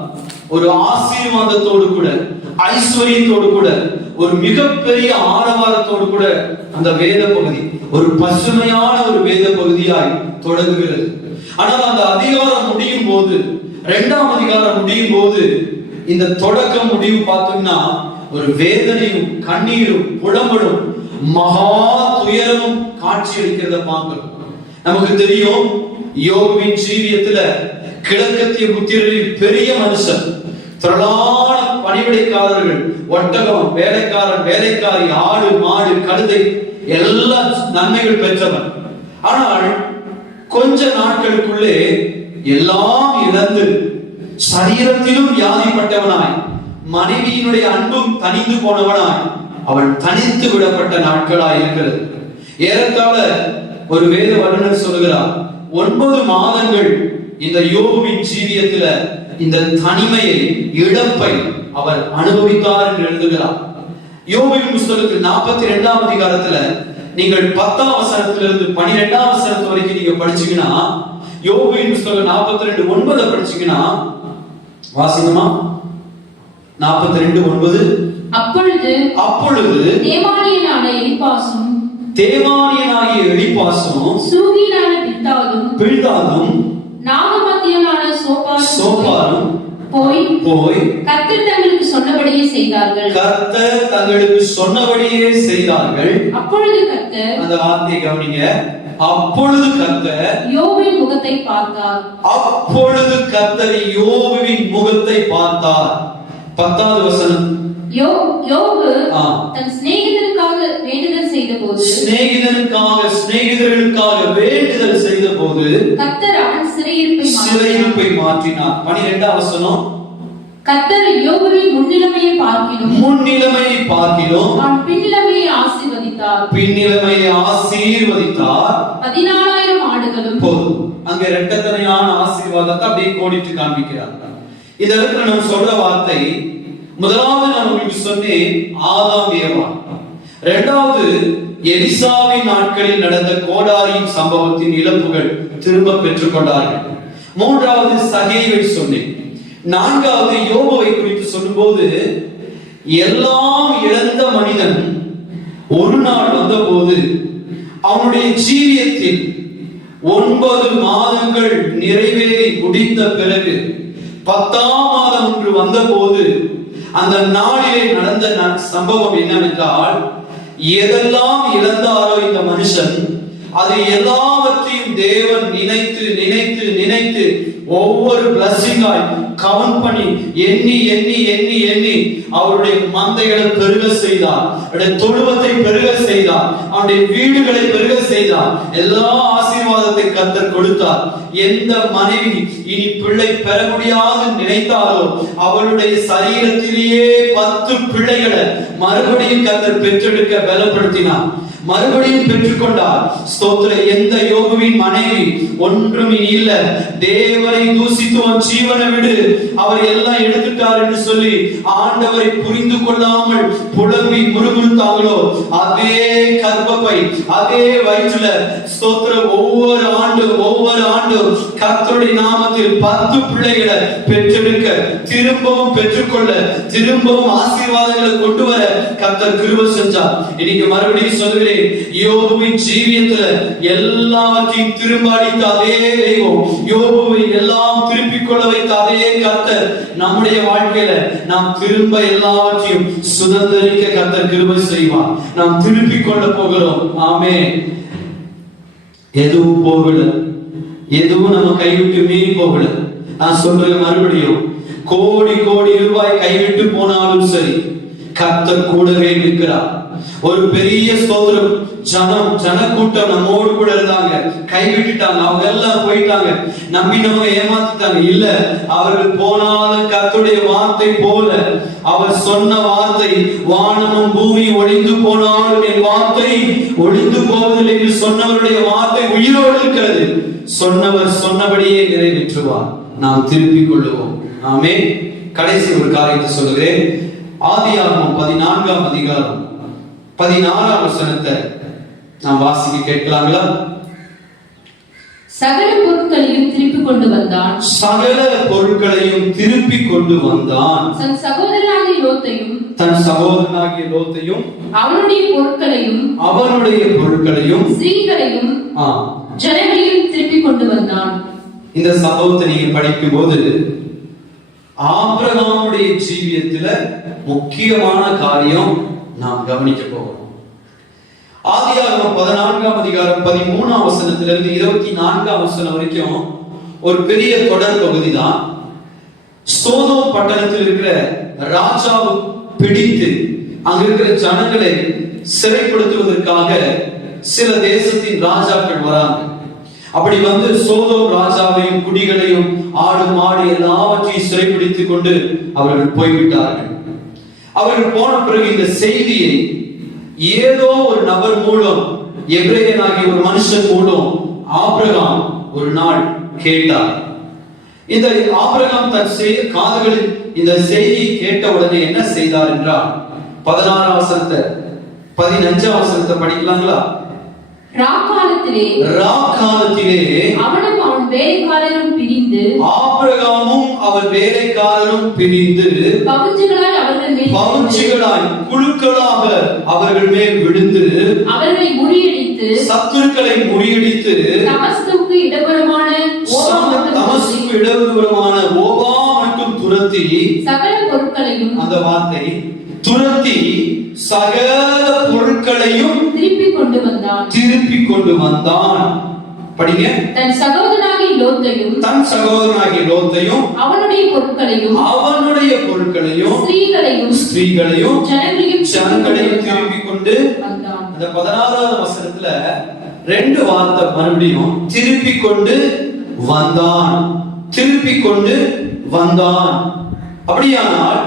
ஒரு ஆசீர்வாதத்தோடு கூட, ஐஸ்வர்யத்தோடு கூட, ஒரு மிகப்பெரிய ஆரவாரத்தோடு கூட அந்த வேத பகுதி ஒரு பசுமையான ஒரு வேத பகுதியாய் தொடங்குகிறது. ஆனால் அந்த அதிகாரம் முடியும் போது, 2ஆம் அதிகாரம் முடியும் போது, இந்த தொடக்கம் முடிவு பார்த்தோம்னா ஒரு வேதனையும் கண்ணீரும் புலம்பலும் மகா துயரமும் காட்சி அளிக்கிறத பார்க்கிறோம். நமக்கு தெரியும், யோபுவின் ஜீவியத்துல கிழக்கத்திய புத்திரரில் பெரிய மனுஷன், திரளான பணிவிடைக்காரர்கள், ஒட்டகம், வேலைக்காரன், வேலைக்காரி, ஆடு, மாடு, கழுதை, எல்லா நன்மைகள் பெற்றவன். ஆனால் கொஞ்ச நாட்களுக்குள்ளே எல்லாம் இழந்து சரீரத்திலும் வியாதிப்பட்டவனாய், மனைவியினுடைய அன்பும் தனிந்து போனவனாய் அவன் தனித்து விடப்பட்ட நாட்களாய் இருக்கிறது. ஏறத்தாழ ஒரு வேத வல்லுநர் சொல்லுகிறார், 9 மாதங்கள் இந்த யோபுவின் ஜீவியத்துல இந்த தனிமையை, இழப்பை அவர் அனுபவித்தார் என்று எழுதுகிறார். யோபுவின் புஸ்தகத்தில் 42ஆம் அதிகாரத்துல நீங்கள் 10ஆம் வசனத்திலிருந்து 12ஆம் வசனத்து வரைக்கும் நீங்க படிச்சீங்கன்னா, யோபுவின் புஸ்தகம் 42:9 படிச்சீங்கன்னா, வாசிங்கம்மா. 42:9. அப்பொழுது தேமானியனாகிய எலிப்பாசும் சூகியனான பில்தாதும் நாகமத்தியனான சோப்பாரும் போய் கர்த்தர் தங்களுக்கு சொன்னபடியே செய்தார்கள். அப்பொழுது கர்த்தர், அந்த வார்த்தையை கவனிங்க, அப்பொழுது கர்த்தர் யோபுவின் முகத்தை பார்த்தார். அப்பொழுது கர்த்தர் யோபுவின் முகத்தை பார்த்தார். 10வது வசனம். யோபு தன் சிநேகிதனுக்காக வேண்டுதல் செய்த போது கர்த்தர் அவன் சிறையிருப்பை மாற்றினார். 12ஆம் வசனம். கர்த்தர் யோபுவின் முன்னிலைமையை பார்க்கிலும் அவன் பின்னிலைமையை ஆசீர்வதித்தார். 14,000 ஆடுகளும் போதும். அங்க இரட்டத்தனையான ஆசீர்வாதத்தை அப்படியே கோடிட்டு காண்பிக்கிறார். இந்த இடத்துல நம்ம சொல்ற வார்த்தை, முதலாவது நான் உங்களுக்கு சொன்னேன் ஆதாம் ஏவாள். 2வது எலிசாவின் நாட்களில் நடந்த கோடாரியின் சம்பவத்தின் இழப்புகள் திரும்ப பெற்றுக் கொண்டார்கள். 3வது சகேயை சொன்னேன். 4வது யோபுவை குறித்து சொல்லும்போது, எல்லாம் இழந்த மனிதன் ஒரு நாள் வந்த போது அவனுடைய ஜீவியத்தில் 9 மாதங்கள் நிறைவேறி முடிந்த பிறகு 10ஆம் மாதம் ஒன்று வந்த போது அந்த நாளிலே நடந்த சம்பவம் என்னவென்றால், எதெல்லாம் இழந்தாரோ இந்த மனுஷன், அது எல்லாவற்றையும் தேவன் நினைத்து நினைத்து நினைத்து ஒவ்வொரு பிளஸிங்காய் கவுண்ட் பண்ணி எண்ணி எண்ணி எண்ணி எண்ணி அவருடைய மந்தைகளை பெருக செய்தார், அவருடைய தொழுவத்தை பெருக செய்தார், அவருடைய வீடுகளை பெருக செய்தார். எல்லா ஆசீர்வாதத்தை கர்த்தர் கொடுத்தார். எந்த மனைவி இனி பிள்ளை பெற முடியாது நினைத்தாலோ அவளுடைய சரீரத்திலேயே 10 பிள்ளைகளை மறுபடியும் கர்த்தர் பெற்றெடுக்க பலப்படுத்தினார், மறுபடியும் பெற்றுக்கொண்டார். ஸ்தோத்திரம். எந்த யோபுவின் மனைவி ஒன்றும் இல்ல, தேவரை தூசித்து உன் ஜீவனை விடு, அவர் எல்லாம் எடுத்துட்டார் என்று சொல்லி ஆண்டவரை புரிந்து கொள்ளாமல் புலம்பி முறுமுறுத்தாங்களோ அதே கர்ப்பப்பை அதே வயிற்றுல ஸ்தோத்திரம் ஒவ்வொரு ஆண்டும் கர்த்தருடைய நாமத்தில் 10 பிள்ளைகளை பெற்றெடுக்க, திரும்பவும் பெற்றுக்கொள்ள, திரும்பவும் ஆசீர்வாதங்களை கொண்டு வர கர்த்தர் கிருபை செஞ்சார். இன்னைக்கு மறுபடியும் சொல்கிறேன், யோபுவின் ஜீவியத்துல எல்லாவற்றையும் திரும்ப அடித்த அதே தெய்வம், யோபுவை எல்லாம் திருப்பிக் கொள்ள வைத்த அதே கர்த்தர் நம்முடைய வாழ்க்கையில நாம் திரும்ப எல்லாவற்றையும் சுதந்திரிக்க கர்த்தர் கிருபை செய்வார். நாம் திருப்பிக் கொள்ள போகிறோம். ஆமென். எதுவும் போகல, எதுவும் நம்ம கைவிட்டு மீறி போகல. நான் சொல்றேன் மறுபடியும், கோடி கோடி ரூபாய் கைவிட்டு போனாலும் சரி கர்த்தர் கூடவே நிற்கிறார். ஒரு பெரிய ஸ்தோத்திரம், ஜனக்கூட்டம் நம்மோடு கூட இருந்தாங்க, கைவிட்டுட்டாங்க, அவங்க எல்லாம் போயிட்டாங்க, நம்பினவங்க ஏமாத்திட்டாங்க. இல்ல, அவர்கள் போனாலும் கர்த்தருடைய வார்த்தை போல, அவர் சொன்ன வார்த்தை, வானமும் பூமி ஒளிந்து போனாலும் என் வார்த்தை ஒளிந்து போவதில்லை என்று சொன்னவருடைய வார்த்தை உயிரோடு இருக்கிறது. சொன்னவர் சொன்னபடியே நிறைவேற்றுவார். நாம் திருப்பிக் கொள்ளுவோம். ஆமென். கடைசி ஒரு காரியத்தை சொல்லுகிறேன். ஆதியாகமம் 14ஆம் அதிகாரம் 16ஆம் வசனத்தை நாம் வாசிக்க கேட்கலாங்களா? சகல பொருட்களையும் திருப்பி கொண்டு வந்தான், சகல பொருட்களையும் திருப்பி கொண்டு வந்தான், தன் சகோதரனாகிய லோத்தையும் அவனுடைய பொருட்களையும் ஸ்திரீகளையும் ஜனங்களையும் திருப்பி கொண்டு வந்தான். இந்த சம்பவத்தை நீங்க படிக்கும் போது ஆபிரகாமுடைய ஜீவியத்துல முக்கியமான காரியம் நாம் கவனிக்க போகிறோம். ஆதியாகமம் 14ஆம் அதிகாரம் 13ஆம் வசனத்திலிருந்து 24ஆம் வசனம் வரைக்கும் ஒரு பெரிய தொடர் பகுதி தான். சோதோம் பட்டணத்தில் இருக்கிற ராஜாவை பிடித்து அங்க இருக்கிற ஜனங்களை சிறைப்படுத்துவதற்காக சில தேசத்தின் ராஜாக்கள் வராங்க. அப்படி வந்து சோதோம் ராஜாவையும் குடிகளையும் ஆடு மாடு எல்லாவற்றையும் சிறைப்பிடித்துக் கொண்டு அவர்கள் போய்விட்டார்கள். அவர்கள் போன பிறகு இந்த செய்தியை ஏதோ ஒரு நபர் மூலம், எபிரேயனாகிய ஒரு மனுஷன் மூலம் ஆபிரகாம் ஒரு நாள் கேட்டார். இந்த ஆபிரகாம் தன் காதுகளில் இந்த செய்தியை கேட்ட உடனே என்ன செய்தார் என்றால் 16ஆம் வசனத்தை 15ஆம் வசனத்தை படிக்கலாங்களா? ராக்காலத்திலே அவனும் அவன் வேலைக்காரரும் பிரிந்து, ஆபிரகாமும் அவன் வேலைக்காரரும் பிரிந்து பவுஞ்சிகளாய் குழுக்களாக அவர்கள் மேல் விழுந்து அவர்களை முறியடித்து, சத்துருக்களை முறியடித்து தமஸ்குக்கு இடதுபுறமான ஓபா மட்டும் துரத்தி, சகல பொருட்களையும், அந்த வார்த்தை துரத்தி சகல பொருட்களையும் திருப்பி கொண்டு வந்தான். படிங்க. தன் சகோதரனாகிய லோத்தையும் அவனுடைய பொருட்களையும் ஸ்திரீகளையும் ஜனங்களையும் திருப்பி கொண்டு வந்தான். அந்த 16ஆவது வசனத்துல 2 வார்த்தை மறுபடியும் திருப்பி கொண்டு வந்தான். அப்படியானால்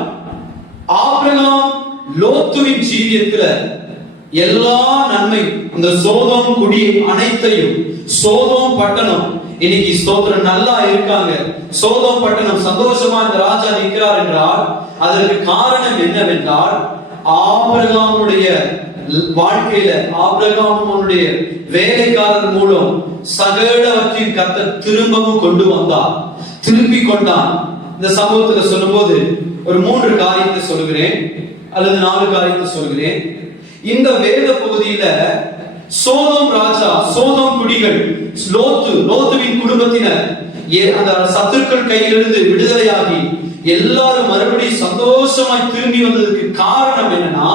ஆபிரகாம் லோத்துவின் ஜீவியத்துல எல்லா நன்மை, அந்த சோதோம் குடி அனைத்தையும், சோதோம் பட்டணம் இன்னைக்கு ஸ்தோத்திரம் நல்லா இருக்காங்க, சோதோம் பட்டணம் சந்தோஷமா இந்த ராஜா நிற்கிறார் என்றால் அதற்கு காரணம் என்னவென்றால் ஆபிரகாமுடைய வாழ்க்கையில, ஆபிரகாமுடைய வேலைக்காரர் மூலம் சகலவற்றையும் கர்த்தர் திரும்பவும் கொண்டு வந்தார், திருப்பி கொண்டான். இந்த சம்பவத்துல சொல்லும் போது ஒரு 3 காரியத்தை சொல்கிறேன் அல்லது 4 காரியத்தை சொல்கிறேன். இந்த வேத பகுதியில சோதோம் ராஜா, சோதோம் குடிகள், லோத்துவின் குடும்பத்தினர் அந்த சத்துருக்கள் கையிலிருந்து விடுதலையாகி எல்லாரும் மறுபடியும் சந்தோஷமாய் திரும்பி வந்ததுக்கு காரணம் என்னன்னா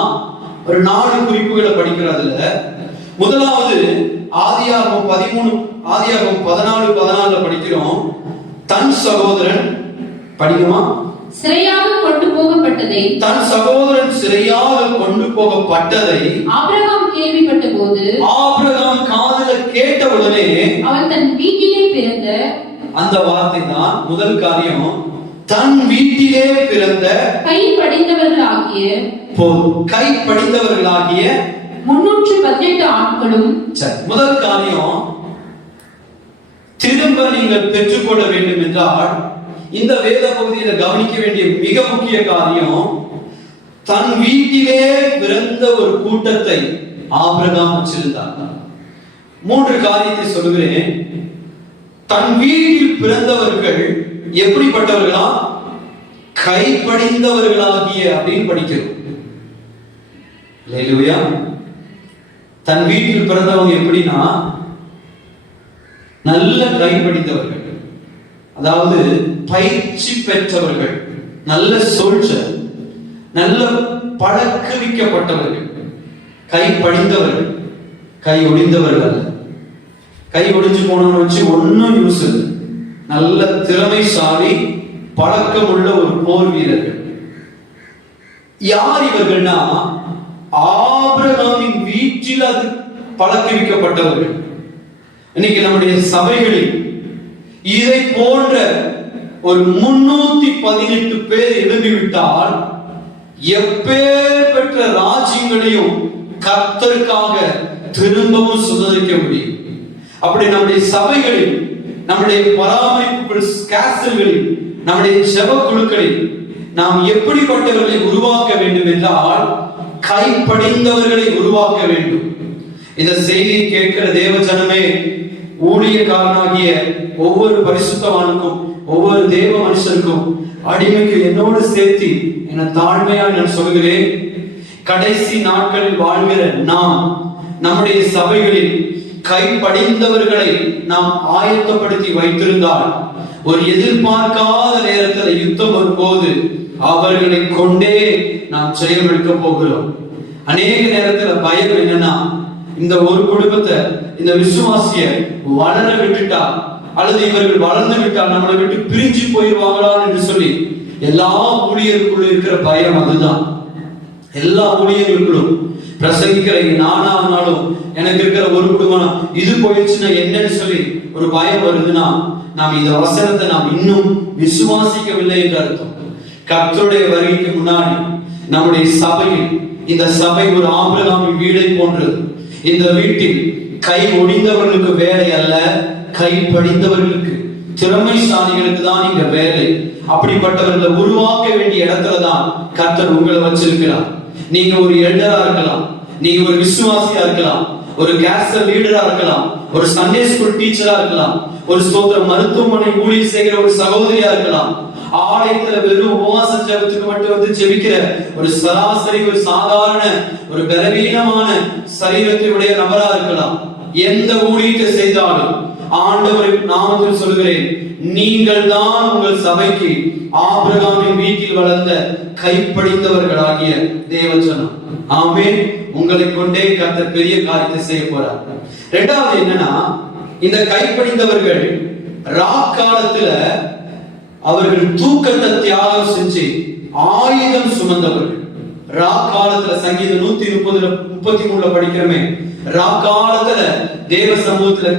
ஒரு 4 குறிப்புகளை படிக்கிறதுல. முதலாவது ஆதியாகமம் 14:14 படிக்கிறோம். தன் சகோதரன் படிக்குமா? சிறையாக கொண்டு போகப்பட்டதை, தன் சகோதரன் சிறையாக கொண்டு போகப்பட்டதை ஆபிரகாம் கேள்விப்பட்ட போது, ஆபிரகாம் காதுல கேட்டவுடனே, அவன் தன் வீட்டிலே பிறந்த, அந்த வார்த்தை தான் முதல் காரியம், தன் வீட்டிலே பிறந்த கை படிந்தவர்களாகிய 318 ஆட்களும். முதல் காரியம், திரும்ப நீங்கள் பெற்றுக்கொள்ள வேண்டும் என்றால் இந்த வேத பகுதியில கவனிக்க வேண்டிய மிக முக்கிய காரியம், தன் வீட்டிலே பிறந்த ஒரு கூட்டத்தை ஆபிரகாம் வச்சிருந்தார். 3 காரியத்தை சொல்லுகிறேன். தன் வீட்டில் பிறந்தவர்கள் எப்படிப்பட்டவர்களா? கைப்படிந்தவர்களாகிய அப்படின்னு படிக்கிறோம். அல்லேலூயா. தன் வீட்டில் பிறந்தவங்க எப்படின்னா, நல்ல கைப்படிந்தவர்கள், அதாவது பயிற்சி பெற்றவர்கள், நல்ல சோல்ஜர், நல்ல பழக்குவிக்கப்பட்டவர்கள், கை படிந்தவர்கள், கை ஒடிந்தவர்கள் அல்ல. கை ஒடிஞ்சு போனவங்க வச்சு ஒன்னும் யூஸ் இல்லை. நல்ல திறமைசாலி, பழக்கம் உள்ள ஒரு போர் வீரர்கள். யார் இவர்கள்னா, ஆபிரகாமின் வீட்டில் அது பழக்குவிக்கப்பட்டவர்கள். இன்னைக்கு நம்முடைய சபைகளில் இதை போன்ற ஒரு 318 பேர் எழும்பிவிட்டால் எப்பேற்பட்ட ராஜ்யங்களையும் கர்த்தருக்காக திரும்பவும் சுதந்திரிக்க முடியும். அப்படி நம்முடைய சபைகளில், நம்முடைய பராமரிப்பு கேசல்களில், நம்முடைய ஜெப குழுக்களில் நாம் எப்படிப்பட்டவர்களை உருவாக்க வேண்டும் என்றால், கைப்படிந்தவர்களை உருவாக்க வேண்டும். இந்த செய்தியை கேட்கிற தேவ ஜனமே, ஊழியக்காரனாகிய ஒவ்வொரு பரிசுத்தவானுக்கும், ஒவ்வொரு தேவ மனுஷனுக்கும், அடிமைக்கு என்னோடு சேர்த்து என தாழ்மையாக நான் சொல்கிறேன், கடைசி நாட்களில் வாழ்கிற நாம் நம்முடைய சபைகளில் கைப்படிந்தவர்களை நாம் ஆயத்தப்படுத்தி வைத்திருந்தால், ஒரு எதிர்பார்க்காத நேரத்தில் யுத்தம் வரும்போது அவர்களை கொண்டே நாம் செயல்படுத்த போகிறோம். அநேக நேரத்தில் பயம் என்னன்னா, இந்த ஒரு குடும்பத்தை, இந்த விசுவாசிய வளர விட்டுட்டா, அல்லது இவர்கள் வளர்ந்து விட்டால் நம்மளை விட்டு பிரிஞ்சு போயிடுவாங்களா என்று சொல்லி எல்லா ஊழியர்களுக்குள்ள இருக்கிற பயம் அதுதான். எல்லா ஊழியர்களுக்குள்ளும் பிரசங்கிக்கிற நானாலும் எனக்கு இருக்கிற ஒரு குடும்பம் இது போயிடுச்சுன்னா என்னன்னு சொல்லி ஒரு பயம் வருதுன்னா, நாம் இந்த வசனத்தை நாம் இன்னும் விசுவாசிக்கவில்லை என்று அர்த்தம். கர்த்தருடைய வருகைக்கு முன்னாடி நம்முடைய சபையில், இந்த சபை ஒரு ஆபிரகாமின் வீடை போன்றது. இந்த வீட்டில் கை ஒடிந்தவர்களுக்கு வேலை அல்ல, கை படிந்தவர்களுக்கு, திறமைசாலிகளுக்கு தான் இங்க வேலை. அப்படிப்பட்டவர்களை உருவாக்க வேண்டிய இடத்துல தான் கர்த்தர் உங்களை வச்சிருக்கிறார். நீங்க ஒரு எல்டரா இருக்கலாம், நீங்க ஒரு விசுவாசியா இருக்கலாம், ஒரு கேஸ்டர் லீடரா இருக்கலாம், ஒரு சண்டே ஸ்கூல் டீச்சரா இருக்கலாம், ஒரு ஸ்தோத்திர மருத்துவமனை ஊழியர் செய்கிற ஒரு சகோதரியா இருக்கலாம், ஆலயத்துல வெறும் உபவாச ஜெபத்துக்கு மட்டும் வந்து ஜெபிக்கிற ஒரு சராசரி, ஒரு சாதாரண, ஒரு பலவீனமான சரீரத்தை உடைய நபரா இருக்கலாம். எந்த ஊழியத்தை செய்தாலும் ஆண்டவரின் நாமத்தில் சொல்கிறேன், நீங்கள் தான் உங்கள் சபைக்கு ஆபிரகாமின் வீட்டில் வளர்ந்த கைப்படிந்தவர்களாகிய தேவஜனம். ஆமென். உங்களை கொண்டே கர்த்தர் பெரிய காரியத்தை செய்ய போறார். இரண்டாவது என்னன்னா, இந்த கைப்படிந்தவர்கள் ராக்காலத்துல அவர்கள் தூக்கத்தை தியாகம் செஞ்சு ஆயுதம் சுமந்தவர்கள். ராக்காலத்துல சங்கீதம் 133 படிக்கிறோமே, ராக்காலத்துல தேவ சமூகத்துல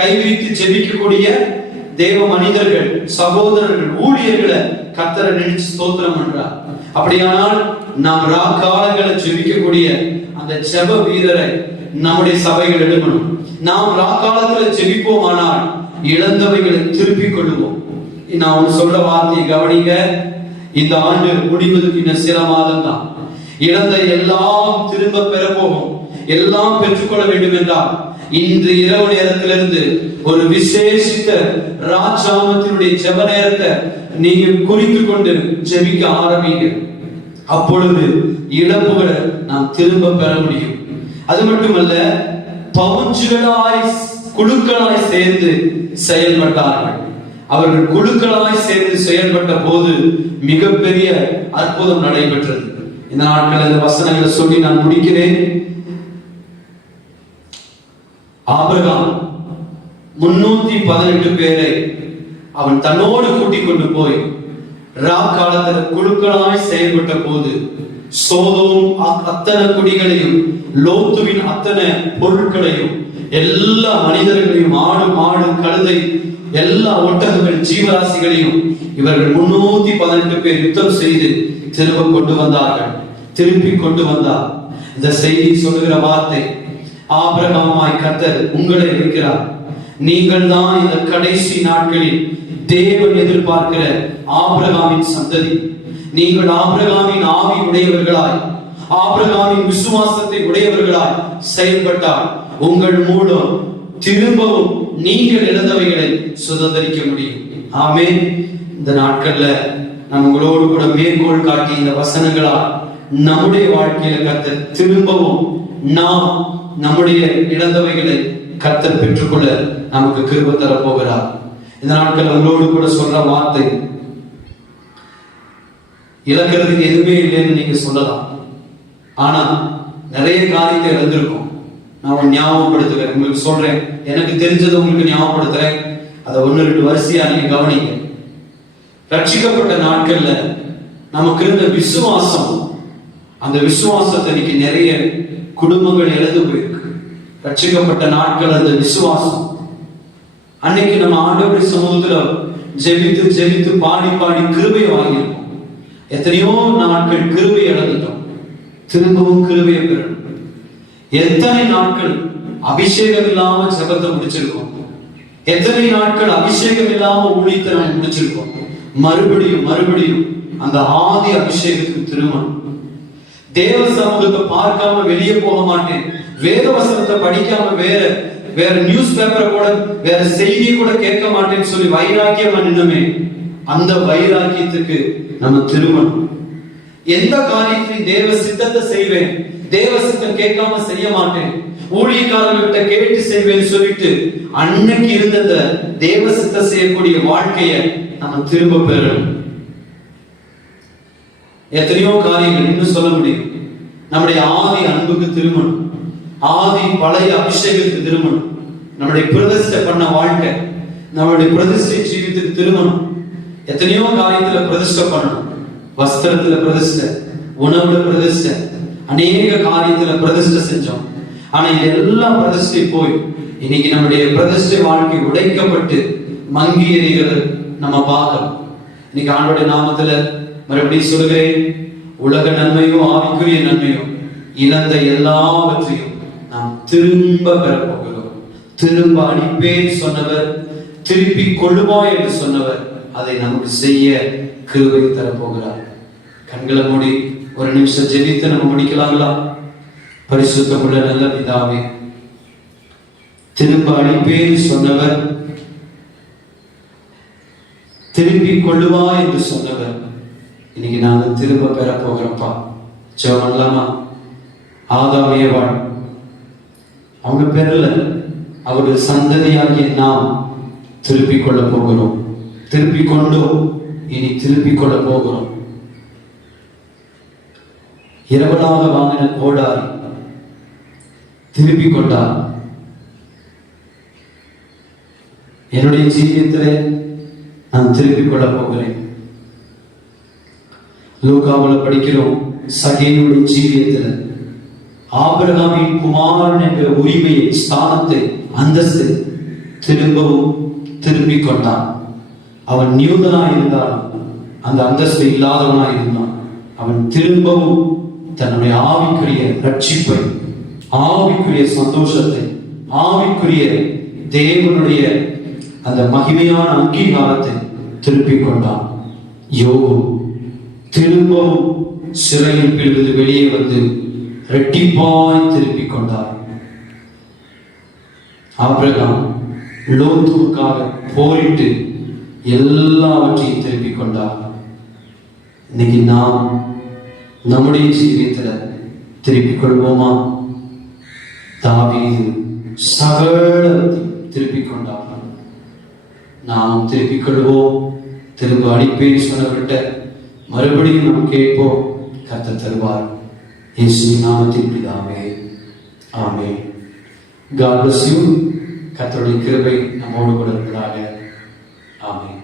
கைவிரித்து ஜெபிக்கக்கூடிய தேவ மனிதர்கள், சகோதரர்கள், ஊழியர்களை கர்த்தரை நினைச்சு ஸ்தோத்திரம் பண்றார். அப்படியானால் நாம் ராக்காலங்களை ஜெபிக்கக்கூடிய அந்த ஜெப வீரரை நம்முடைய சபைகள் எழுமணும். நாம் ராக்காலத்துல ஜெபிப்போமானால் இழந்தவைகளை திருப்பிக் கொள்ளுவோம். நான் சொல்ற வார்த்தையை கவனிங்க. இந்த ஆண்டு முடிவதற்கு இன்னும் சில மாதம் தான். இழந்த எல்லாம் திரும்ப பெற போகும். எல்லாம் பெற்றுக்கொள்ள வேண்டும் என்றால் இன்று இரவு நேரத்திலிருந்து ஒரு விசேஷித்த ராஜாமத்தினுடைய ஜெப நேரத்தை நீங்க குறித்து கொண்டு ஜெபிக்க ஆரம்பிங்க. அப்பொழுது இழப்புகளை நாம் திரும்ப பெற முடியும். அது மட்டுமல்ல, பவுஞ்சுகளாய் குழுக்களாய் சேர்ந்து செயல்பட்டார்கள். அவர்கள் குழுக்களாய் சேர்ந்து செயல்பட்ட போது மிகப்பெரிய அற்புதம் நடைபெற்றது. இந்த நாட்கள் இந்த வசனங்களை சொல்லி நான் முடிக்கிறேன். ஆபிரகாம் 318 பேரை அவன் தன்னோடு கூட்டிக் கொண்டு போய் காலத்துல குழுக்களாய் செயல்பட்ட போது சோதோம் அத்தனை குடிகளையும், லோத்துவின் அத்தனை பொருட்களையும், எல்லா மனிதர்களையும், ஆடு மாடு கழுதை எல்லா ஒட்டகங்கள் ஜீவராசிகளையும் இவர்கள் 318 பேர் யுத்தம் செய்து திரும்ப கொண்டு வந்தார்கள். திருப்பி கொண்டு வந்தார். இந்த செய்தி சொல்லுகிற வார்த்தை, ஆபிரகாமாய் கர்த்தர் உங்களை வைக்கிறார். நீங்கள் தான் இந்த கடைசி நாட்களில் தேவன் எதிர்பார்க்கிற ஆபிரகாமின் சந்ததி. நீங்கள் ஆபிரகாமின் ஆவி உடையவர்களாய், ஆபிரகாமின் விசுவாசத்தை உடையவர்களாய் செயல்பட்டால் உங்கள் மூலம் திரும்பவும் நீங்கள் இழந்தவைகளை சுதந்திரிக்க முடியும். ஆமென். இந்த நாட்கள்ல நம்ம உங்களோடு கூட மேற்கோள் காட்டி இந்த வசனங்களால் நம்முடைய வாழ்க்கையில கர்த்தர் திரும்பவும் நாம் நம்முடைய இழந்தவைகளை கர்த்தர் பெற்றுக்கொள்ள நமக்கு கிருபை தர போகிறார். இந்த நாட்கள் உங்களோடு கூட சொல்ற வார்த்தை, இழக்கிறதுக்கு எதுவுமே இல்லைன்னு நீங்க சொல்லலாம். ஆனா நிறைய காரியத்தை இழந்திருக்கும். நான் ஞாபகப்படுத்துகிறேன், உங்களுக்கு சொல்றேன், எனக்கு தெரிஞ்சதை உங்களுக்கு ஞாபகப்படுத்துறேன். அதை 1-2 வரிசையா நீங்க கவனிங்க. ரட்சிக்கப்பட்ட நாட்கள்ல நமக்கு இருந்த விசுவாசம், அந்த விசுவாசத்தை இன்னைக்கு நிறைய குடும்பங்கள் இழந்து போயிருக்கு. ரட்சிக்கப்பட்ட நாட்கள் அந்த விசுவாசம், அன்னைக்கு நம்ம ஆண்டவருடைய சமூகத்துல ஜெபித்து ஜெபித்து பாடி பாடி கிருபையை வாங்கியிருக்கோம். எத்தனையோ நாட்கள் கிருபை இழந்துட்டோம். திரும்பவும் கிருபையை பெறணும். எத்தனை நாட்கள் அபிஷேகம் இல்லாம ஜெபத்தை முடிச்சிருக்கோம். எத்தனை நாட்கள் அபிஷேகம் இல்லாம ஊழியத்தை நம்ம முடிச்சிருக்கோம். மறுபடியும் மறுபடியும் அந்த ஆதி அபிஷேகத்துக்கு திருமணம். தேவ சமூகத்தை பார்க்காம வெளியே போக மாட்டேன், வேத வசனத்தை படிக்காம வேற நியூஸ் பேப்பரை கூட, வேற செய்தியை கூட கேட்க மாட்டேன்னு சொல்லி வைராக்கியமா நின்னுமே, அந்த வைராக்கியத்துக்கு நம்ம திருமணம். எந்த காரியத்தையும் தேவ சித்தத்தை செய்வேன், தேவ சித்தம் கேட்காம செய்ய மாட்டேன், ஊழியக்காரர்கிட்ட கேட்டு செய்வேன்னு சொல்லிட்டு அன்னைக்கு இருந்த தேவ சித்தம் செய்யக்கூடிய வாழ்க்கைய நம்ம திரும்ப பெறணும். எத்தனையோ காரியங்கள் இன்னும் சொல்ல முடியும். நம்முடைய ஆதி அன்புக்கு திருமணம், ஆதி பழைய அபிஷேகத்துக்கு திருமணம், நம்முடைய பிரதிஷ்டை பண்ண வாழ்க்கை, நம்முடைய பிரதிஷ்டை ஜீவித்துக்கு திருமணம். எத்தனையோ காரியத்துல பிரதிஷ்டை பண்ணணும். வஸ்திரத்துல பிரதிஷ்டை, உணவுல பிரதிஷ்டை, அநேக காரியத்துல பிரதிஷ்டை செஞ்சோம். ஆனா இதெல்லாம் பிரதிஷ்டை போய் இன்னைக்கு நம்முடைய பிரதிஷ்டை வாழ்க்கை உடைக்கப்பட்டு மங்கி எறிகிறது நம்ம பார்க்கலாம். இன்னைக்கு ஆண்டோடைய நாமத்துல மறுபடியும் சொல்லுகிறேன், உலக நன்மையோ ஆவிக்குரிய நன்மையோ இழந்த எல்லாவற்றையும் நாம் திரும்ப பெறப்போகிறோம். திரும்ப அடிப்பேன் சொன்னவர், திருப்பி கொள்ளுவாய் என்று சொன்னவர் அதை நமக்கு செய்ய கிருபை தரப்போகிறார். கண்களை மூடி ஒரு நிமிஷம் ஜெபித்து நம்ம முடிக்கலாங்களா? பரிசுத்தமுள்ள நல்ல பிதாவே, திரும்ப அடிப்பேன் சொன்னவர், திருப்பி கொள்ளுவா என்று சொன்னவர் இன்னைக்கு நாங்க திரும்ப பெற போகிறோம்ப்பா. ஜெபம் பண்ணலாமா? ஆதாம் ஏவாள் அவங்க பெறல, அவருடைய சந்ததியாகிய நாம் திருப்பி கொள்ள போகிறோம். திருப்பி கொண்டோம், இனி திருப்பி கொள்ள போகிறோம். இரவலாக வாங்கின கோடாரி திருப்பி கொண்டார். என்னுடைய ஜீவியத்திலே நான் திருப்பிக் கொள்ள போகிறேன். லூக்காவில் படிக்கிறோம், சகேயுடைய ஜீவியத்தில் ஆபிரகாமின் குமாரன் என்ற உரிமையை, ஸ்தானத்தை, அந்தஸ்து திரும்பவும் திருப்பிக் கொண்டான். அவன் நியூதனா இருந்தாலும் அந்த அந்தஸ்து இல்லாதவனா இருந்தான். அவன் திரும்பவும் தன்னுடைய ஆவிக்குரிய ரட்சிப்பை, ஆவிக்குரிய சந்தோஷத்தை, ஆவிக்குரிய தேவனுடைய அந்த மகிமையான அங்கீகாரத்தை திருப்பிக் கொண்டான். யோபு திரும்பவும் சிறையில் இருந்து வெளியே வந்து இரட்டிப்பாய் திருப்பிக் கொண்டார். ஆபிரகாம் லோத்துவுக்காக போரிட்டு எல்லாவற்றையும் திருப்பிக் கொண்டார். இன்னைக்கு நாம் நம்முடைய ஜீவியத்துல திருப்பிக் கொள்வோமா? தாவீது சகலத்தையும் திருப்பிக் கொண்டார். நாம் திருப்பிக் கொள்வோம். திரும்ப அடிப்பேன் சொன்னவர்கிட்ட மறுபடியும் நாம் கேட்போம். கர்த்தர் தருவார். இயேசுவின் நாமத்தில் பிதாவே, ஆமென். God bless you. கர்த்தருடைய கிருபை நம்மோடு கூட இருப்பதாக. ஆமென்.